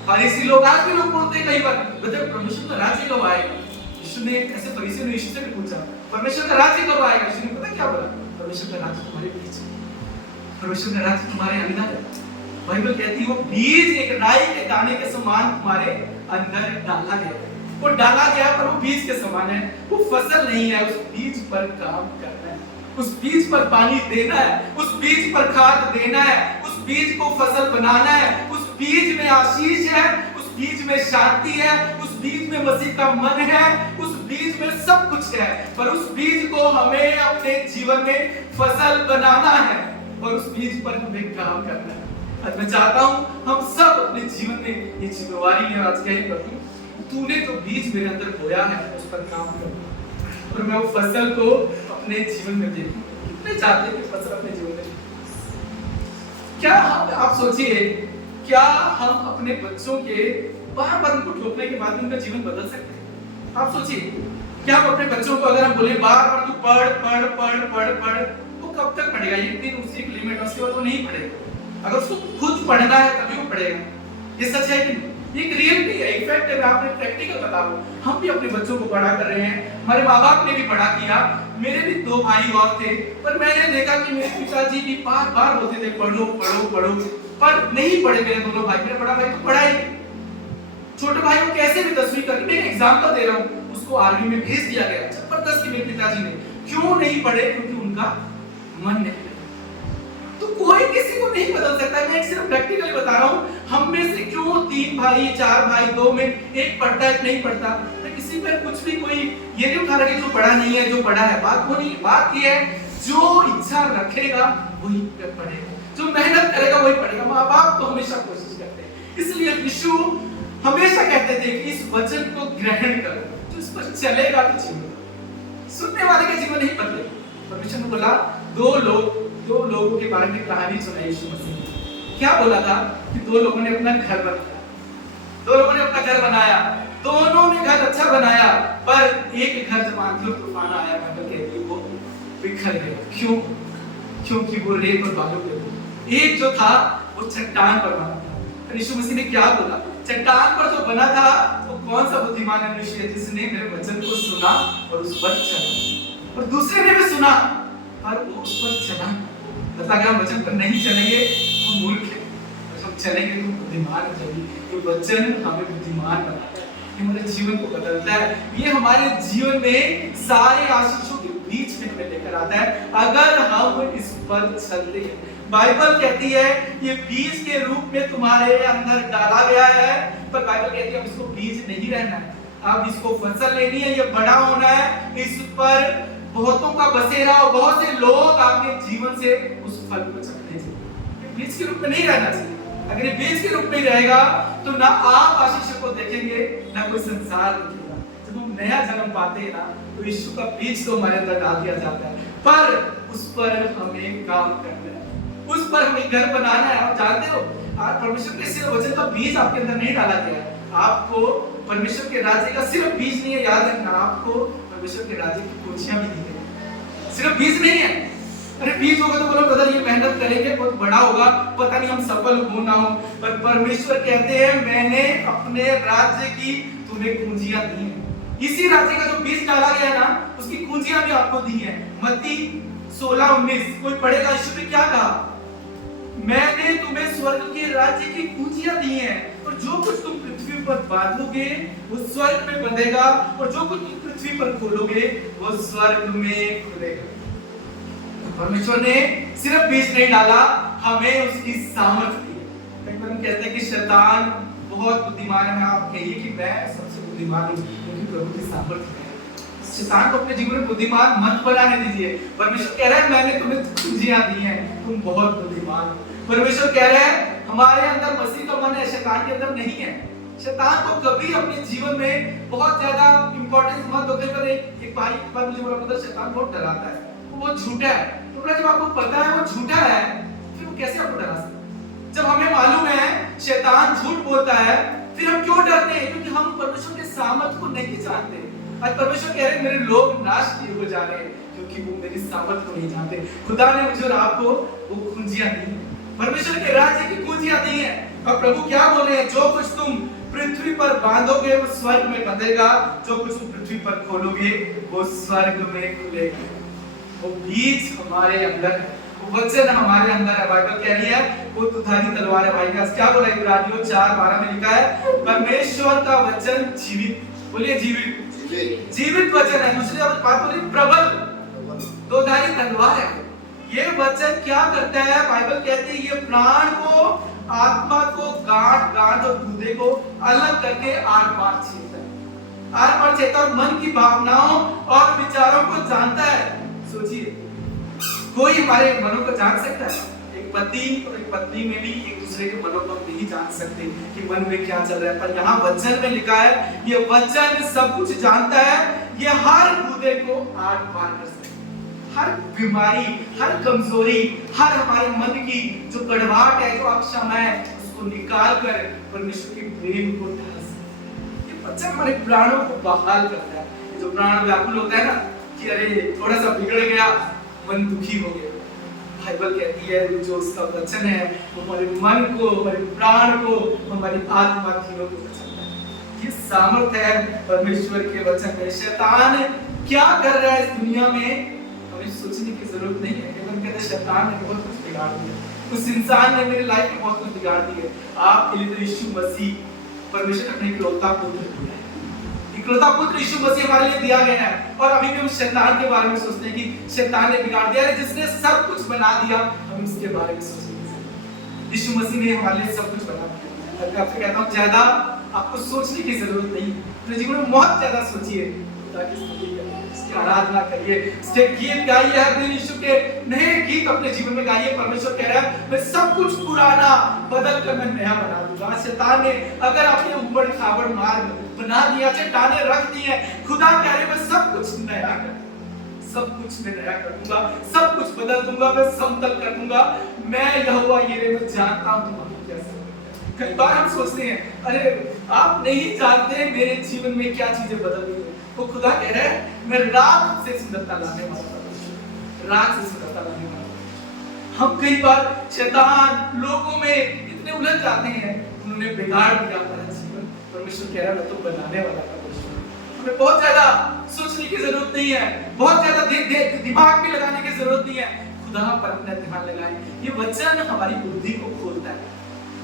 फरीसी लोग, आज भी लोग बोलते हैं कई बार, मतलब परमेश्वर का राज्य कब आएगा? यीशु ने ऐसे फरीसियों ने यीशु से भी पूछा परमेश्वर का राज्य कब आएगा? यीशु ने पता क्या बोला? परमेश्वर का राज्य तुम्हारे बीच है, परमेश्वर का राज्य तुम्हारे अंदर है। बाइबल कहती है वो बीज एक राई के दाने के समान तुम्हारे अंदर डाला गया है। वो डाला गया पर वो बीज के समान है, वो फसल नहीं है। उस बीज पर काम करना है, उस बीज पर पानी देना है, उस बीज पर खाद देना है, उस बीज को फसल बनाना है। उस बीज में आशीष है, उस बीज में शांति है, उस बीज में मसीह का मन है, उस बीज में सब कुछ है। पर उस बीज को हमें अपने जीवन में फसल बनाना है और उस बीज पर हमें काम करना है। आज मैं चाहता हूं हम सब अपने जीवन में ये जिम्मेवारी लें। आज कहे प्रभु तूने जो बीज मेरे अंदर बोया है उस पर काम कर और मैं वो फसल को अपने जीवन में देखूं। कितने चाहते हैं कि फसल अपने जीवन में देखूं? क्या आप सोचिए, क्या हम अपने बच्चों के बार-बार उनको टोकने के बाद उनका जीवन बदल सकते हैं? आप सोचिए, क्या हम अपने बच्चों को अगर हम बोले बार-बार तू पढ़ पढ़ पढ़ पढ़ पढ़, वो कब तक पढ़ेगा? एक दिन उसकी एक लिमिट, उसके बाद वो नहीं पढ़ेगा। अगर उसको खुद पढ़ना है तभी वो पढ़ेगा। ये सच है कि नहीं? ये एक रियलिटी है, एक फैक्ट है। मैं आपको प्रैक्टिकल बता रहा हूं। हम भी अपने बच्चों को बड़ा कर रहे हैं, हमारे माँ बाप ने भी बड़ा किया। मेरे भी 2 भाई और थे, पर मैंने देखा कि मेरे पिताजी भी बार-बार बोलते थे पढ़ो पढ़ो पढ़ो, पर नहीं पढ़े मेरे दोनों भाई। मेरा बड़ा भाई तो पढ़ा ही, छोटे भाई को कैसे भी 10वीं तक, मैं एग्जाम्पल दे रहा हूँ, उसको आर्मी में भेज दिया गया जबरदस्ती मेरे पिताजी ने। क्यों नहीं पढ़े? क्योंकि उनका मन नहीं। तो कोई किसी को नहीं बदल सकता। मैं सिर्फ प्रैक्टिकली बता रहा हूँ। हम में से क्यों 3 भाई 4 भाई 2 में एक पढ़ता है, एक नहीं पढ़ता। मैं किसी पर कुछ भी कोई ये नहीं उठा रहा कि जो पढ़ा नहीं है, जो पढ़ा है। बात वो नहीं, बात ये है जो इच्छा रखेगा वही पढ़ेगा, जो मेहनत करेगा वही पढ़ेगा। माँ बाप तो हमेशा कोशिश करते हैं। इसलिए यीशु हमेशा कहते थे कि इस वचन को ग्रहण करो, जो इस पर चलेगा तो जीवन, सुनने वाले का जीवन नहीं बदलेगा। परमेश्वर ने बोला 2 लोगों के बारे में कहानी सुनाई यीशु मसीह ने। क्या बोला था कि 2 लोगों ने अपना घर बनाया, 2 लोगों ने अपना घर बनाया, दोनों ने घर अच्छा बनाया, पर एक घर जब आंधी और तूफान आया, बाइबल कहती है वो बिखर गया। क्यों? क्योंकि वो रेत और बालू पे थे। एक जो था वो चट्टान पर बना था। यीशु मसीह ने क्या बोला? चट्टान पर जो बना था वो कौन सा बुद्धिमान मनुष्य है जिसने मेरे वचन को सुना और उस पर चला। और दूसरे ने भी सुना और वो उस पर चला। अगर हम वचन पर नहीं चलेंगे हम मूर्ख हैं, और हम चलेंगे तो बुद्धिमान हो जाएंगे। ये वचन हमें बुद्धिमान बनाता है, ये हमारे जीवन को बदलता है, ये हमारे जीवन में सारे आशीषों के बीच में हमें लेकर आता है अगर हम इस पर चलते हैं। बाइबल कहती है ये बीज के रूप में तुम्हारे अंदर डाला गया है, पर बाइबल कहती है अब इसको बीज नहीं रहना है, अब इसको फसल लेनी है, ये बड़ा होना है, इस पर बहुतों का बसेरा और बहुत से लोग आपके जीवन से उस फल को चखने चाहिए। ये बीज के रूप में नहीं रहना चाहिए। अगर ये बीज के रूप में रहेगा तो ना आप आशीष को देखेंगे ना कोई संसार देखेगा। जब हम नया जन्म पाते हैं ना तो यीशु का बीज तो हमारे अंदर डाल दिया जाता है, पर उस पर हमें काम करना है, उस पर हमें घर बनाना है। आप जानते हो आज परमेश्वर के सिर्फ वचन का बीज आपके अंदर नहीं डाला गया है, आपको परमेश्वर के राज्य का सिर्फ बीज नहीं है, याद रखना, आपको परमेश्वर के राज्य की कुंजियां भी दी गई, सिर्फ बीज नहीं है। अरे बीज होगा तो बोलो ब्रदर ये मेहनत करेंगे बहुत बड़ा होगा, पता नहीं हम सफल हो ना हो, पर परमेश्वर कहते हैं मैंने अपने राज्य की तुम्हें कुंजियां दी हैं। इसी राज्य का जो बीज डाला गया है ना उसकी कुंजियां भी आपको दी हैं। मत्ती 16:19 कोई पढ़ेगा, यीशु ने क्या कहा? मैंने तुम्हें स्वर्ग के राज्य की कुंजियां दी हैं, और जो कुछ तुम पृथ्वी पर बांधोगे वो स्वर्ग में बंधेगा, और जो कुछ तुम पृथ्वी पर खोलोगे वो स्वर्ग में खुलेगा। परमेश्वर ने सिर्फ बीज नहीं डाला, हमें उसकी सामर्थ्य दी है। हम कहते हैं कि शैतान बहुत बुद्धिमान है, आप कहिए कि मैं सबसे बुद्धिमान हूं क्योंकि प्रभु की सामर्थ्य है। शैतान को अपने जीवन में बुद्धिमान मत बनाने दीजिए। परमेश्वर कह रहा है मैंने तुम्हें कुंजियां दी हैं, तुम बहुत बुद्धिमान हो। परमेश्वर कह रहा है हमारे अंदर मसीह का मन है, शैतान के अंदर नहीं है। शैतान को कभी अपने जीवन में बहुत ज्यादा इंपॉर्टेंस मत दोगे। पर एक बार मुझे बोला ब्रदर शैतान बहुत डराता है, वो झूठा है। तो जब आपको पता है वो झूठा है फिर वो कैसे आपको डरा सकता है? जब हमें मालूम है शैतान झूठ बोलता है फिर हम क्यों डरते हैं? क्योंकि हम परमेश्वर के सामर्थ्य को नहीं जानते। आज परमेश्वर कह रहे हैं मेरे लोग नाश किए हो जा रहे हैं क्योंकि वो मेरी सामर्थ्य को नहीं जानते। खुदा ने मुझे और आपको वो कुंजियां दी हैं, परमेश्वर के राज्य की कुंजियां दी हैं। और प्रभु क्या बोल रहे हैं? जो कुछ तुम पृथ्वी पर बांधोगे वो स्वर्ग में बंधेगा, जो कुछ तुम पृथ्वी पर खोलोगे वो स्वर्ग में खुलेगा। वो बीज हमारे अंदर है, वो वचन हमारे अंदर है। बाइबल कह रही है वो दुधारी तलवार है। भाई क्या बोला? इब्रानियों 4:12 में लिखा है परमेश्वर का वचन जीवित, बोलिए जीवित, जीवित वचन है। दूसरी बात बोली प्रबल, दुधारी तलवार है। ये वचन क्या करता है? बाइबल कहती है ये प्राण को, आत्मा को, गांठ और गुर्दे को अलग करके आर-पार छेदता है, आर-पार छेदता है, मन की भावनाओं और विचारों को जानता है। सोचिए कोई हमारे मनों को जान सकता है? एक पति और एक पत्नी में भी एक दूसरे के मनों को नहीं जान सकते कि मन में क्या चल रहा है, पर यहाँ वचन में लिखा है ये वचन सब कुछ जानता है, ये हर गुर्दे को आर पार कर सकता है, हर बीमारी, हर कमजोरी, हर हमारे मन की जो कड़वाहट है, जो अक्षम है, उसको निकाल कर परमेश्वर के प्रेम को ढाल सकता है। ये वचन हमारे प्राणों को बहाल करता है। जो प्राण व्याकुल होता है ना कि अरे थोड़ा सा बिगड़ गया, मन दुखी हो गया, बाइबल कहती है जो उसका वचन है वो हमारे मन को, हमारे प्राण को, हमारी आत्मा तीनों को बचाता है। ये सामर्थ्य है परमेश्वर के वचन में। शैतान क्या कर रहा है इस दुनिया में हमें सोचने की जरूरत नहीं है। केवल कहते हैं शैतान ने बहुत कुछ बिगाड़ दिया, उस इंसान ने मेरी लाइफ में बहुत कुछ बिगाड़ दिया। आपके लिए तो यीशु मसीह परमेश्वर अपने इकलौता पुत्र दिया है, इकलौता पुत्र यीशु मसीह हमारे लिए दिया गया है। और अभी भी हम शैतान के बारे में सोचते हैं कि शैतान ने बिगाड़ दिया है, जिसने सब कुछ बना दिया हम इसके बारे में सोचेंगे। यीशु मसीह ने हमारे लिए सब कुछ बना दिया। मैं आपसे कहता हूँ ज्यादा आपको सोचने की जरूरत नहीं, अपने जीवन में बहुत ज्यादा सोचिए, ताकि इसकी आराधना करिए, इसके गीत गाइए, अपने यीशु के नए गीत अपने जीवन में गाइए। परमेश्वर कह रहा है मैं सब कुछ पुराना बदल कर मैं नया बना दूंगा। शैतान ने अगर आपने ऊबड़ खाबड़ मार्ग बना दिया, चट्टाने रख दी है, खुदा कह रहे मैं सब कुछ नया कर, सब कुछ मैं नया कर दूंगा, सब कुछ बदल दूंगा, मैं समतल कर दूंगा। मैं यहोवा यिरे मैं जानता हूं तुम्हारा कैसे। कई बार हम सोचते हैं अरे आप नहीं जानते मेरे जीवन में क्या चीजें बदल गई है। वो खुदा कह रहा है मैं रात से सुंदरता लाने वाला हूं, राज से सुरक्षा लाने वाला। हम कई बार शैतान लोगों में इतने उलझ जाते हैं, उन्होंने बिगाड़ दिया हमारा जीवन। परमेश्वर कह रहा है मैं तो बनाने वाला था। हमें बहुत ज्यादा सोचने की जरूरत नहीं है, बहुत ज्यादा दिमाग में लगाने की जरूरत नहीं है। खुदा पर अपना ध्यान लगाएं। ये वचन हमारी बुद्धि को खोलता है,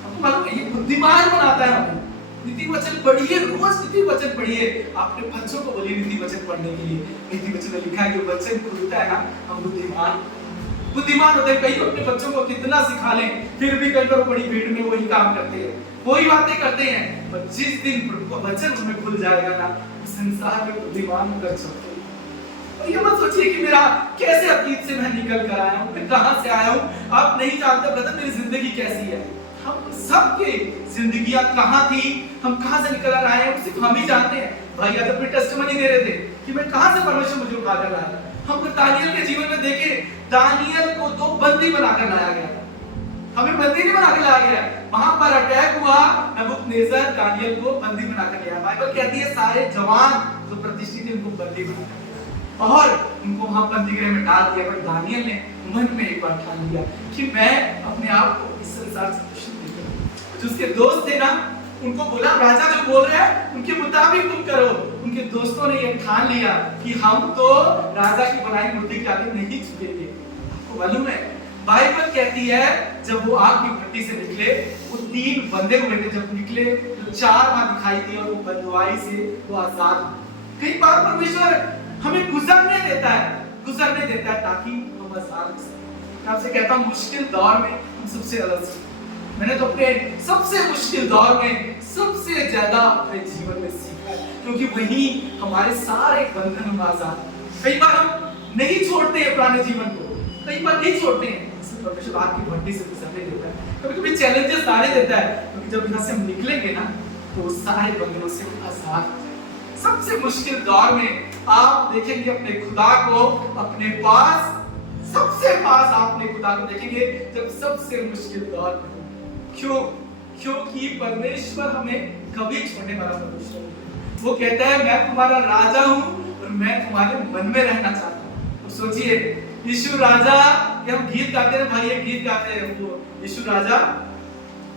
आपको मालूम है, ये बुद्धिमान बनाता है हमें। नीति वचन पढ़िए, रोज नीति वचन पढ़िए। अपने बच्चों को बोलिए नीति वचन पढ़ने के लिए। नीति वचन में लिखा है कि वचन खुलता है ना, हम बुद्धिमान होते हैं। कई अपने बच्चों को कितना सिखा लें, फिर भी कई बार बड़ी भीड़ में वही काम करते हैं, वही बातें करते हैं। पर जिस दिन प्रभु का वचन उनमें खुल जाएगा ना, संसार में बुद्धिमान होकर चलते हैं। और ये मत सोचिए कि मेरा कैसे अतीत से मैं निकल कर आया हूँ, मैं कहां से आया हूँ। आप नहीं जानते ब्रदर मेरी जिंदगी कैसी है। हम सबके जिंदगियां कहां थी, हम कहां से निकल आए हैं, सिर्फ हम ही जानते हैं। भाई आज अपनी टेस्टिमनी दे रहे थे कि मैं कहां से परमेश्वर मुझे उठा कर लाया। हम दानियल के जीवन में देखें, दानियल को तो बंदी बनाकर लाया गया था, हमें बंदी नहीं बनाकर लाया गया। वहां पर अटैक हुआ, नबूकदनेस्सर दानियल को बंदी बनाकर लाया। बाइबल कहती है सारे जवान जो प्रतिष्ठित थे उनको बंदी बनाकर लाया और उनको वहां बंदी गृह में डाल दिया। पर दानियल ने मन में एक बार ठान लिया कि मैं अपने आप को इस संसार से खुश नहीं करूंगा। जो उसके दोस्त थे ना, उनको बोला राजा जो बोल रहे हैं उनके मुताबिक तुम करो। उनके दोस्तों ने ये ठान लिया कि हम तो राजा की बनाई मूर्ति के आगे नहीं झुकेंगे। आपको मालूम है बाइबल कहती है जब वो आग की भट्टी से निकले, वो 3 बंधे हुए थे, जब निकले तो 4 वहां दिखाई दिए और वो बंधुआई से वो आजाद हुए। कई बार परमेश्वर हमें गुजरने देता है ताकि हम आजाद हो सकें। आपसे कहता हूं मुश्किल दौर में हम सबसे अलग से, मैंने तो अपने सबसे मुश्किल दौर में सबसे ज्यादा अपने जीवन में सीखा है, क्योंकि वही हमारे सारे बंधन हम आजाद। कई बार हम नहीं छोड़ते हैं पुराने जीवन को, कई बार नहीं छोड़ते हैं, परमेश्वर आग की भट्टी से गुजरने देता है, कभी-कभी चैलेंजेस लाने देता है, क्योंकि जब यहाँ से हम निकलेंगे ना तो सारे बंधनों से आजाद। सबसे मुश्किल दौर में आप देखेंगे अपने खुदा को अपने पास, सबसे पास आपने खुदा को देखेंगे जब सबसे मुश्किल दौर में। क्यों? क्योंकि परमेश्वर हमें कभी छोड़ने वाला परमेश्वर नहीं। वो कहता है मैं तुम्हारा राजा हूं और मैं तुम्हारे मन में रहना चाहता हूं। तो सोचिए यीशु राजा, ये हम गीत गाते हैं भाई, ये गीत गाते हैं, वो यीशु राजा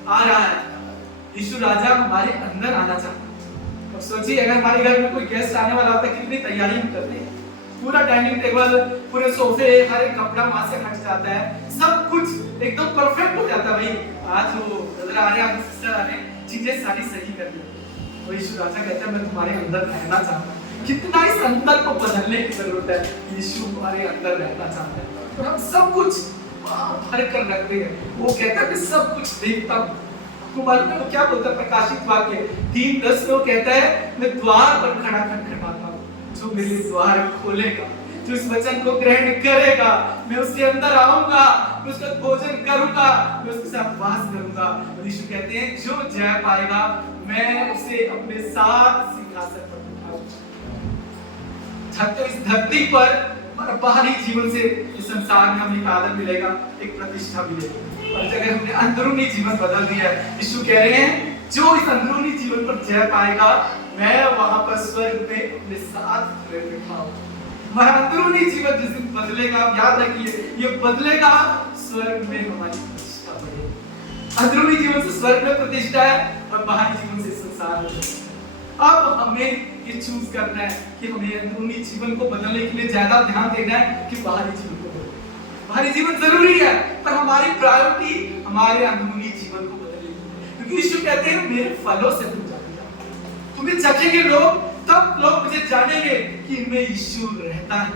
आ रहा है, यीशु राजा हमारे अंदर आना चाहता है। अब सोचिए अगर हमारे घर में कोई गेस्ट आने वाला होता है, कितनी तैयारी हम करते हैं, पूरा डाइनिंग टेबल, पूरे सोफे, हर एक कपड़ा वहां से हट जाता है, सब कुछ एकदम परफेक्ट हो जाता है। भाई आज वो ब्रदर आ रहे हैं, सिस्टर आ रहे हैं, चीजें सारी सही कर दी। और यीशु राजा कहता है मैं तुम्हारे अंदर रहना चाहता हूँ। कितना इस अंदर को बदलने की जरूरत है, यीशु हमारे अंदर रहना चाहता है और हम सब कुछ भर कर रखते हैं। वो कहता है मैं सब कुछ देखता हूँ। आपको मालूम है वो क्या बोलता है प्रकाशित वाक्य 3:10 में, वो कहता है मैं द्वार पर खड़ा खटखटाता हूँ, जो मेरे द्वार खोलेगा, जो इस वचन को ग्रहण करेगा, मैं उसके अंदर आऊंगा, मैं उसका भोजन करूंगा, मैं उसके साथ वास करूंगा। और यीशु कहते हैं जो जय पाएगा मैं उसे अपने साथ सिंहासन पर बिठाऊंगा। तो इस धरती पर हमारा बाहरी जीवन से इस संसार में हमें एक आदर मिलेगा, एक प्रतिष्ठा मिलेगी, और अगर हमने अंदरूनी जीवन बदल दिया है, यीशु कह रहे हैं जो इस अंदरूनी जीवन पर जय पाएगा मैं वहां पर स्वर्ग में अपने साथ बिठाऊंगा। हमारा अंदरूनी जीवन जिस दिन बदलेगा, याद रखिए ये बदलेगा, स्वर्ग में हमारी प्रतिष्ठा बढ़ेगी। अंदरूनी जीवन से स्वर्ग में प्रतिष्ठा है और बाहरी जीवन से संसार में। अब हमें ये चूज करना है कि हमें अंदरूनी जीवन को बदलने के लिए ज्यादा ध्यान देना है कि बाहरी जीवन को बदलना। बाहरी जीवन जरूरी है पर हमारी प्रायोरिटी हमारे अंदरूनी जीवन को बदलने की, क्योंकि यीशु कहते हैं मेरे फलों से तुम जानेंगे। तुम्हें चखेंगे लोग, तब लोग मुझे जानेंगे कि इनमें यीशु रहता है,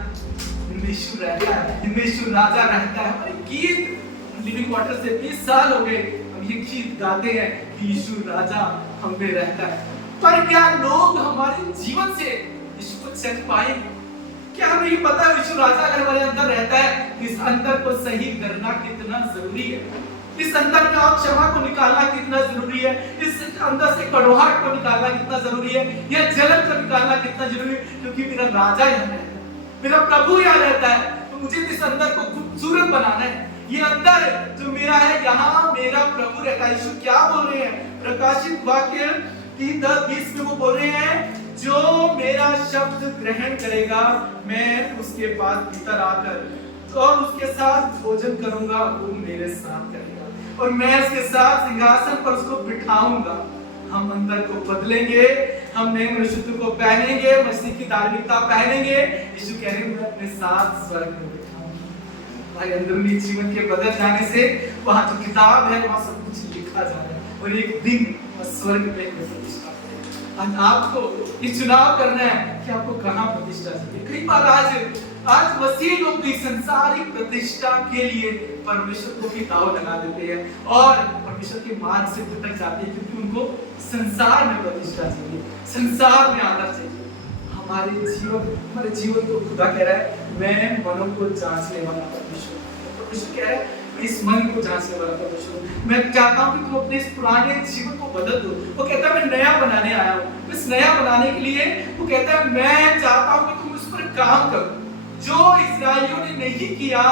इनमें यीशु रहता है, इनमें यीशु राजा रहता है। हमारे गीत लिविंग वाटर से 20 साल हो गए हम ये गीत गाते हैं कि यीशु राजा हम में रहता है, पर क्या लोग हमारे जीवन से यीशु को चख पाएंगे? क्या हमें ये पता है यीशु राजा अगर हमारे अंदर रहता है, इस अंतर को सही करना कितना जरूरी है, इस अंदर में आप क्षमा को निकालना कितना जरूरी है, इस अंदर से कड़वाहट को निकालना कितना जरूरी है, यह जलन को निकालना कितना जरूरी है, क्योंकि मेरा राजा यहाँ रहता है, मेरा प्रभु यहाँ रहता है। तो मुझे इस अंदर को खूबसूरत बनाना है। ये अंदर जो मेरा है यहाँ मेरा प्रभु रहता है। यीशु क्या बोल रहे हैं प्रकाशित वाक्य 3:20 में, वो बोल रहे हैं जो मेरा शब्द ग्रहण करेगा मैं उसके पास भीतर आकर और उसके साथ भोजन करूंगा, वो मेरे साथ करेगा और मैं उसके साथ सिंहासन पर उसको बिठाऊंगा। हम अंदर को बदलेंगे, हम नए मनुष्यत्व को पहनेंगे, मसीह की धार्मिकता पहनेंगे। यीशु कह रहे हैं मैं अपने साथ स्वर्ग में बिठाऊंगा। हमारे अंदरूनी जीवन के बदल जाने से वहां जो किताब है वहां सब कुछ लिखा जा रहा है और एक दिन स्वर्ग में प्रतिष्ठा करेगा। आज आपको ये चुनाव करना है कि आपको कहां प्रतिष्ठा चाहिए। कई बार आज मसीह लोग भी संसारिक प्रतिष्ठा के लिए परमेश्वर को भी दाव लगा देते हैं और परमेश्वर के मार्ग से भटक जाते हैं क्योंकि उनको संसार में प्रतिष्ठा चाहिए, संसार में आदर चाहिए। हमारे जीवन को खुदा कह रहा है मैं मनों को जांचने वाला परमेश्वर कह रहा है मैं इस मन को जांचने वाला परमेश्वर। मैं चाहता हूं कि तुम अपने इस पुराने जीवन को बदल दो। वो कहता है मैं नया बनाने आया हूं। इस नया बनाने के लिए वो कहता है मैं चाहता हूं कि तुम उस पर काम करो जो इस्राएलियों ने नहीं किया।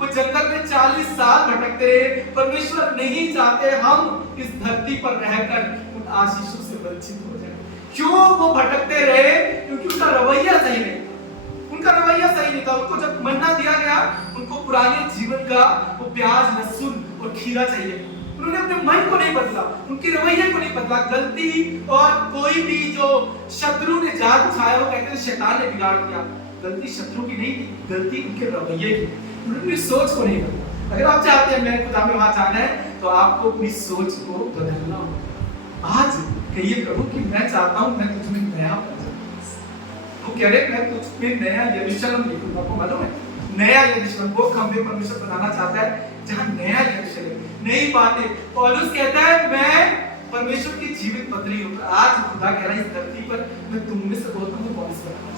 वो जंगल में 40 साल भटकते रहे। परमेश्वर नहीं चाहते हम इस धरती पर रहकर उन आशीषों से वंचित हो जाएं। क्यों वो भटकते रहे? क्योंकि उनका रवैया सही नहीं था। उनका रवैया सही नहीं था। उनको जब मन्ना दिया गया उनको पुराने जीवन का वो प्याज, लहसुन और खीरा चाहिए। उन्होंने अपने मन को नहीं बदला, उनके रवैये को नहीं बदला। गलती और कोई भी जो शत्रु ने जाल बिछाया वो कहते हैं शैतान ने बिगाड़ दिया। गलती शत्रु की नहीं थी, गलती उनके रवैये की। उन्होंने सोच को नहीं बदला। अगर आप चाहते हैं मैं खुदा में वहां जाना है तो आपको अपनी सोच को बदलना होगा। आज कहिए प्रभु कि मैं चाहता हूं मैं तुझ में नया बन जाऊं। वो कह रहे मैं तुझ में नया यरूशलेम लिखूंगा। आपको मालूम है नया यरूशलेम वो खंबे परमेश्वर बनाना चाहता है जहां नया यरूशलेम, नई बातें। पौलुस कहता है मैं परमेश्वर की जीवित पत्री हूं। आज खुदा कह रहा है इस धरती पर मैं तुम में से बहुत हूं। पौलुस कहता है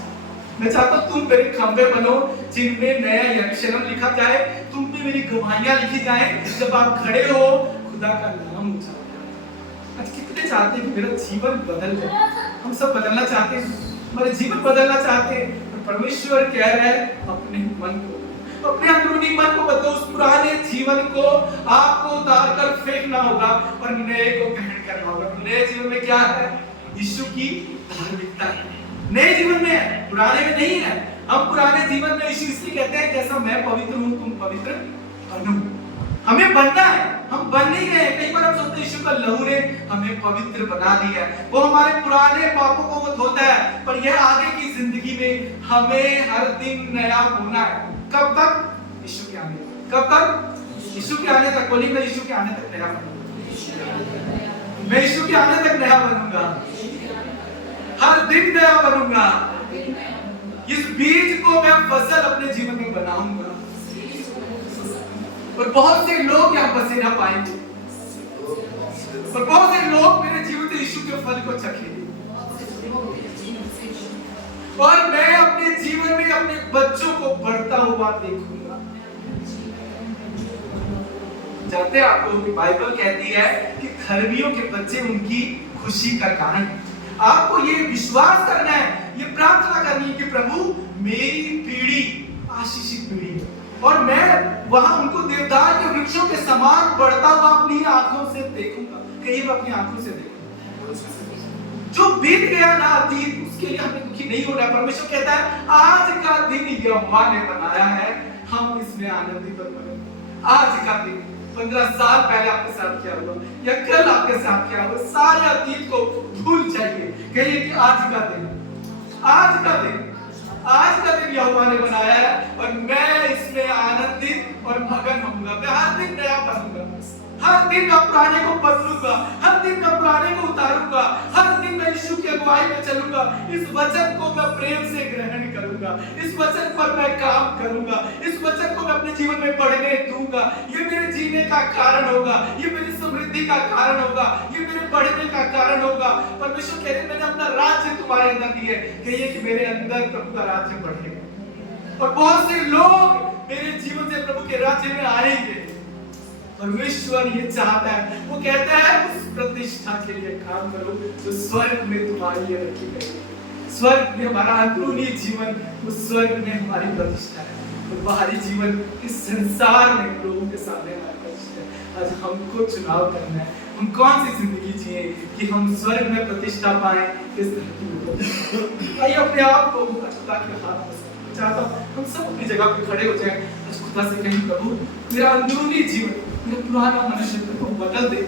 मैं चाहता हूं तुम मेरे खंबे बनो जिनमें नया यरूशलेम लिखा जाए, तुम में मेरी गवाहियां लिखी जाए। जब आप खड़े हो खुदा का नाम ऊंचा हो जाए। आज कितने चाहते हैं कि मेरा जीवन बदल जाए। हम सब बदलना चाहते हैं, हमारे जीवन बदलना चाहते हैं। पर परमेश्वर कह रहा है अपने मन को, अपने अंदरूनी मन को बदलो। उस पुराने जीवन को आपको उतार कर फेंकना होगा और नए को ग्रहण करना होगा। नए जीवन में क्या है? यीशु की धार्मिकता है। नए जीवन में है, पुराने में नहीं है। हम पुराने जीवन में यीशु इसलिए कहते हैं जैसा मैं पवित्र हूं तुम पवित्र बनो। हमें बनना है, हम बन नहीं गए। कई बार हम सोचते हैं यीशु का लहू ने हमें पवित्र बना दिया है, वो हमारे पुराने पापों को वो धोता है। पर यह आगे की जिंदगी में हमें हर दिन नया होना है। कब तक? यीशु के आने तक। कब तक? यीशु के आने तक। बोलिए मैं यीशु के आने तक नया बनूंगा। मैं यीशु के आने तक नया बनूंगा, हर दिन नया बनूंगा। इस बीज को मैं फसल अपने जीवन में बनाऊंगा और बहुत से लोग यहाँ बसे ना पाएंगे और बहुत से लोग मेरे जीवन से यीशु के फल को चखेंगे। और मैं अपने जीवन में अपने बच्चों को बढ़ता हुआ देखूंगा। जानते हैं आपको कि बाइबल कहती है कि धर्मियों के बच्चे उनकी खुशी का कारण है। आपको ये विश्वास करना है, ये प्रार्थना करनी है कि प्रभु मेरी पीढ़ी आशीषित पीढ़ी है और मैं वहां उनको देवदार के वृक्षों के समान बढ़ता हुआ अपनी आंखों से देखूंगा। कहीं मैं अपनी आंखों से देखूंगा। जो बीत गया ना अतीत उसके लिए हमें दुखी नहीं होना। परमेश्वर कहता है आज का दिन यहोवा ने बनाया है, हम इसमें आनंदित बने। आज का दिन 15 साल पहले आपके साथ क्या हुआ या कल आपके साथ क्या हुआ, सारे अतीत को भूल जाइए। कहिए कि आज का दिन, आज का दिन, आज का दिन यहोवा ने बनाया है और मैं इसमें आनंदित और मगन होऊंगा। मैं हर दिन नया बनूंगा, हर दिन मैं पुराने को बदलूंगा, हर दिन मैं पुराने को उतारूंगा, हर दिन मैं यीशु की अगुवाई में चलूंगा। इस वचन को मैं प्रेम से ग्रहण करूंगा, इस वचन पर मैं काम करूंगा, इस वचन को मैं अपने जीवन में बढ़ने दूंगा। ये मेरे जीने का कारण होगा, ये मेरी समृद्धि का कारण होगा, ये मेरे बढ़ने का कारण होगा। परमेश्वर कह रहे हैं मैंने अपना राज्य तुम्हारे अंदर दिया है, कहिए कि मेरे अंदर प्रभु का राज्य बढ़ेगा और बहुत से लोग मेरे जीवन से प्रभु के राज्य में आएंगे। परमेश्वर ये चाहता है, वो कहता है उस प्रतिष्ठा के लिए काम करो जो स्वर्ग में तुम्हारे लिए रखी गई है। स्वर्ग में हमारा अंदरूनी जीवन, उस स्वर्ग में हमारी प्रतिष्ठा है और बाहरी जीवन इस संसार में लोगों के सामने हमारी प्रतिष्ठा है। आज हमको चुनाव करना है, हम कौन सी जिंदगी जिए कि हम स्वर्ग में प्रतिष्ठा पाए इस धरती में। आइए अपने आप को खुदा के हाथ में चाहता हूं हम सब अपनी जगह पे खड़े हो जाएं। खुदा से कहीं प्रभु मेरा अंदरूनी जीवन, मेरा पुराना मनुष्य को बदल दे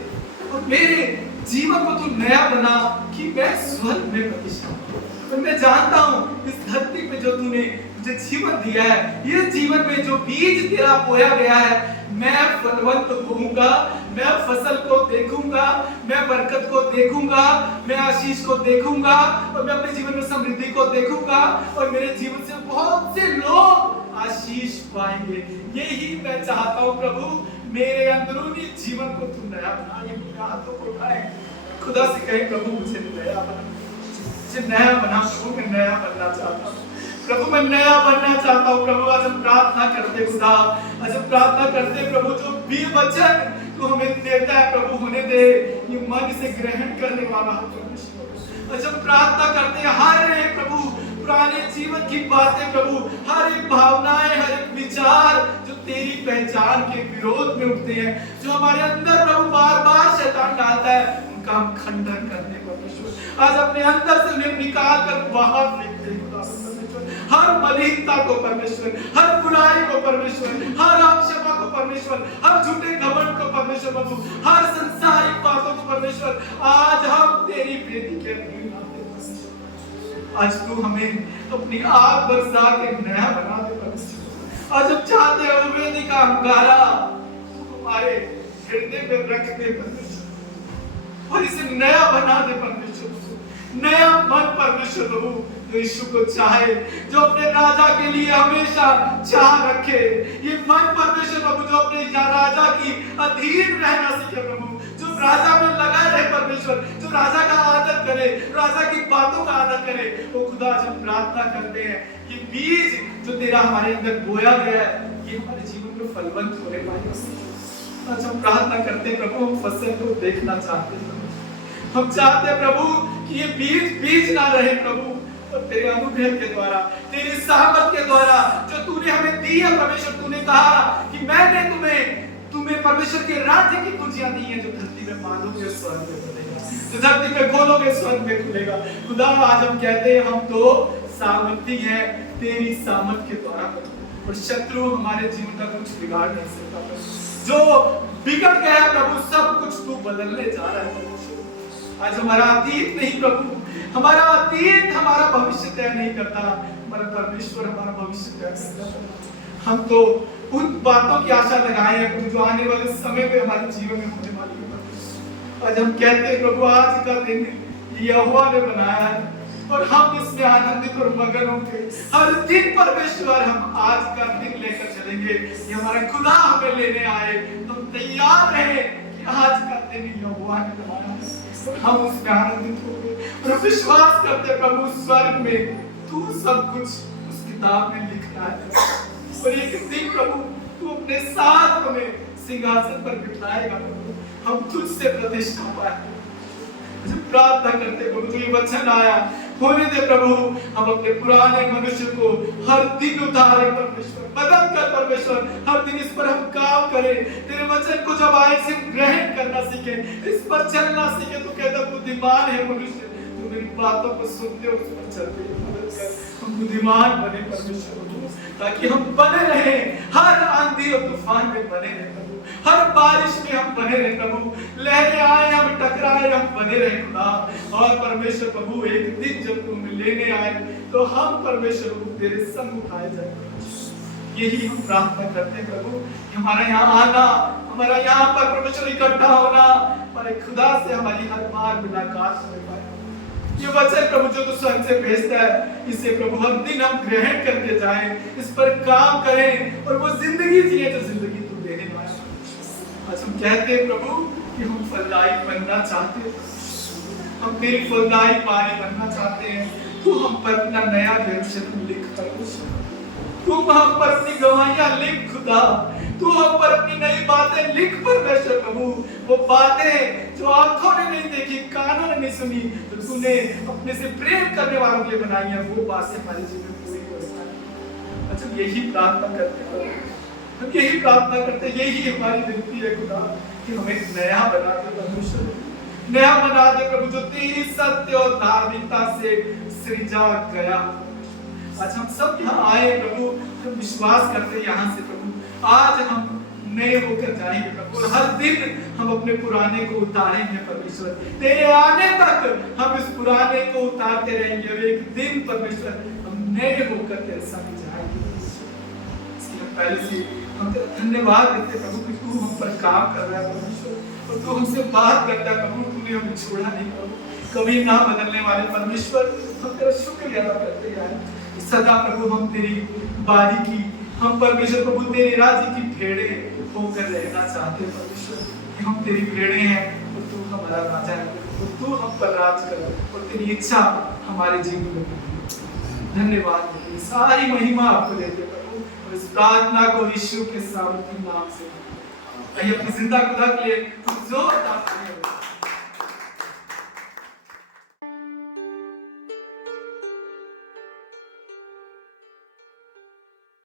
और मेरे जीवन को तू नया बना कि मैं स्वर्ग में प्रतिष्ठा पाऊं। और मैं जानता हूँ इस धरती पे जो तूने मुझे जीवन दिया है, ये जीवन में जो बीज तेरा बोया गया है, मैं फलवंत होऊंगा, मैं फसल को देखूंगा, मैं बरकत को देखूंगा, मैं आशीष को देखूंगा और मैं अपने जीवन में समृद्धि को देखूंगा और मेरे जीवन से बहुत से लोग आशीष पाएंगे। यही मैं चाहता हूँ प्रभु, मेरे अंदरूनी जीवन को तू नया बना। ये मेरे हाथों को उठाए, खुदा से कहे प्रभु मुझे नया बना, मुझे नया बना प्रभु, मैं नया बनना चाहता हूँ प्रभु, मैं नया बनना चाहता हूँ प्रभु। आज हम प्रार्थना करते खुदा, आज हम प्रार्थना करते प्रभु, जो भी वचन तू हमें देता है प्रभु होने दे, ये मन से ग्रहण करने वाला प्रभु। आज हम प्रार्थना करते हैं हर एक प्रभु पुराने जीवन की बातें प्रभु, हर एक भावनाएं, हर एक विचार जो तेरी पहचान के विरोध में उठते हैं, जो हमारे अंदर प्रभु बार बार शैतान डालता है, उनका हम खंडन करते हैं परमेश्वर। आज अपने अंदर से उन्हें निकाल कर बाहर फेंकते हैं खुदा परमेश्वर। हर मलिनता को परमेश्वर, हर बुराई को परमेश्वर, हर अक्षमा को परमेश्वर, हर झूठे घमंड को परमेश्वर प्रभु, हर संसारिक बातों को परमेश्वर, आज हम तेरी बेटी के अधीन आते हैं परमेश्वर। आज तू हमें अपनी आग बरसा के नया बना दे परमेश्वर। आज हम चाहते हैं वो वेदी का अंगारा हमारे हृदय में रख दे परमेश्वर और इसे नया बना दे परमेश्वर। नया मन परमेश्वर प्रभु जो यीशु को चाहे, जो अपने राजा के लिए हमेशा चाह रखे, ये मन परमेश्वर प्रभु जो अपने राजा की अधीन रहना सीखे प्रभु, जो राजा में लगा रहे परमेश्वर, जो राजा का आदर करे, राजा की बातों का आदर करे। वो खुदा जब प्रार्थना करते हैं, ये बीज जो तेरा हमारे अंदर बोया गया है, ये हमारे जीवन में फलवंत होने पाए। आज हम प्रार्थना करते हैं प्रभु, हम फसल को देखना चाहते हैं, हम चाहते हैं प्रभु कि ये बीज ना रहे प्रभु, और तेरे अनुग्रह के द्वारा, तेरी सामर्थ के द्वारा जो तूने हमें दी है परमेश्वर। तूने कहा कि मैंने तुम्हें परमेश्वर के राज्य की कुंजियां दी हैं, जो धरती में बांधोगे स्वर्ग में खुलेगा, जो धरती में खोलोगे स्वर्ग में खुलेगा। खुदा आज हम कहते हैं हम तो सामर्थी हैं तेरी सामर्थ के द्वारा, और शत्रु हमारे जीवन का कुछ बिगाड़ नहीं सकता। जो बिगड़ गया प्रभु सब कुछ तू बदलने जा रहा है। आज हमारा अतीत नहीं प्रभु, हमारा अतीत हमारा भविष्य तय नहीं करता, हमारा परमेश्वर हमारा भविष्य तय करता है। हम तो उन बातों की आशा लगाए हैं जो आने वाले समय में हमारे जीवन में होने वाली है। आज हम कहते हैं प्रभु आज का दिन यहोवा ने बनाया है और हम इसमें आनंदित और मगन होंगे। हर दिन परमेश्वर हम आज का दिन लेकर चलेंगे, ये हमारा खुदा हमें लेने आए, तो तैयार रहे कि आज का दिन यहोवा ने बनाया है, हम उसमें आनंदित होंगे और विश्वास करते प्रभु स्वर्ग में तू सब कुछ उस किताब में लिख रहा है, और एक दिन प्रभु तू अपने साथ हमें सिंहासन पर बिठाएगा प्रभु, हम तुझसे प्रतिष्ठा पाएंगे। जब प्रार्थना करते प्रभु जो ये वचन आया होने दे प्रभु, हम अपने पुराने मनुष्य को हर दिन उतारे परमेश्वर, बदल कर परमेश्वर, हर दिन इस पर हम काम करें। तेरे वचन को जब आए से ग्रहण करना सीखे, इस पर चलना सीखे। तो कहता बुद्धिमान है मनुष्य जो मेरी बातों को सुनते उस पर चलते। मदद कर हम बुद्धिमान बने परमेश्वर, ताकि हम बने रहे, हर आंधी और तूफान में बने रहे प्रभु, हर बारिश में हम बने रहे प्रभु, लहरें आए हम टकराए हम बने रहे खुदा। और परमेश्वर प्रभु एक दिन जब तुम लेने आए तो हम परमेश्वर को तेरे संग उठाए जाए। यही हम प्रार्थना करते हैं प्रभु, हमारा यहाँ आना, हमारा यहाँ पर परमेश्वर इकट्ठा होना, हमारे खुदा से हमारी हर बार मुलाकात हो पाए। ये वचन प्रभु जो तू स्वर्ग से भेजता है, इसे प्रभु हर दिन हम ग्रहण करते जाएं, इस पर काम करें और वो जिंदगी जिए जो जिंदगी तू देने वाला। आज हम कहते हैं प्रभु कि हम फलदायी बनना चाहते हैं, हम तेरी फलदायी पानी बनना चाहते हैं। तू हम पर अपना नया दर्शन लिख परमेश्वर, तू हम पर अपनी गवाहियां लिख खुदा, तू हम पर अपनी नई बातें लिख परमेश्वर प्रभु। वो बातें जो आंखों ने नहीं देखी, कानों ने नहीं सुनी, तो तूने अपने से प्रेम करने वालों के लिए बनाई है, वो बातें हमारे जीवन में पूरी हो। अच्छा यही प्रार्थना करते हैं, हम यही प्रार्थना करते हैं, यही हमारी विनती है खुदा कि हमें नया बना दे परमेश्वर, नया बना दे प्रभु, जो तेरी सत्य और धार्मिकता से सृजा गया। आज हम सब यहाँ आए प्रभु, हम विश्वास करते हैं यहाँ से प्रभु आज हम नए होकर जाएंगे प्रभु, और हर दिन हम अपने पुराने को उतारेंगे परमेश्वर। तेरे आने तक हम इस पुराने को उतारते रहेंगे, और एक दिन परमेश्वर हम नए होकर तेरे संग जाएंगे। इसलिए पहले से हम तेरा धन्यवाद देते प्रभु कि तू हम पर काम कर रहा है परमेश्वर, और तू हमसे बात करता है प्रभु। तूने हमें छोड़ा नहीं प्रभु, कभी ना बदलने वाले परमेश्वर, हम तेरा शुक्रिया अदा करते हैं। सदा प्रभु हम तेरी बारी की, हम परमेश्वर प्रभु तेरे राज्य की भेड़े होकर रहना चाहते हैं परमेश्वर, कि हम तेरी भेड़े हैं और तू हमारा राजा है, और तू हम पर राज कर, और तेरी इच्छा हमारे जीवन में पूरी। धन्यवाद, सारी महिमा आपको देते प्रभु, और इस प्रार्थना को यीशु के सामर्थी नाम से। अपनी जिंदा खुदा के लिए जोरदार तालियां।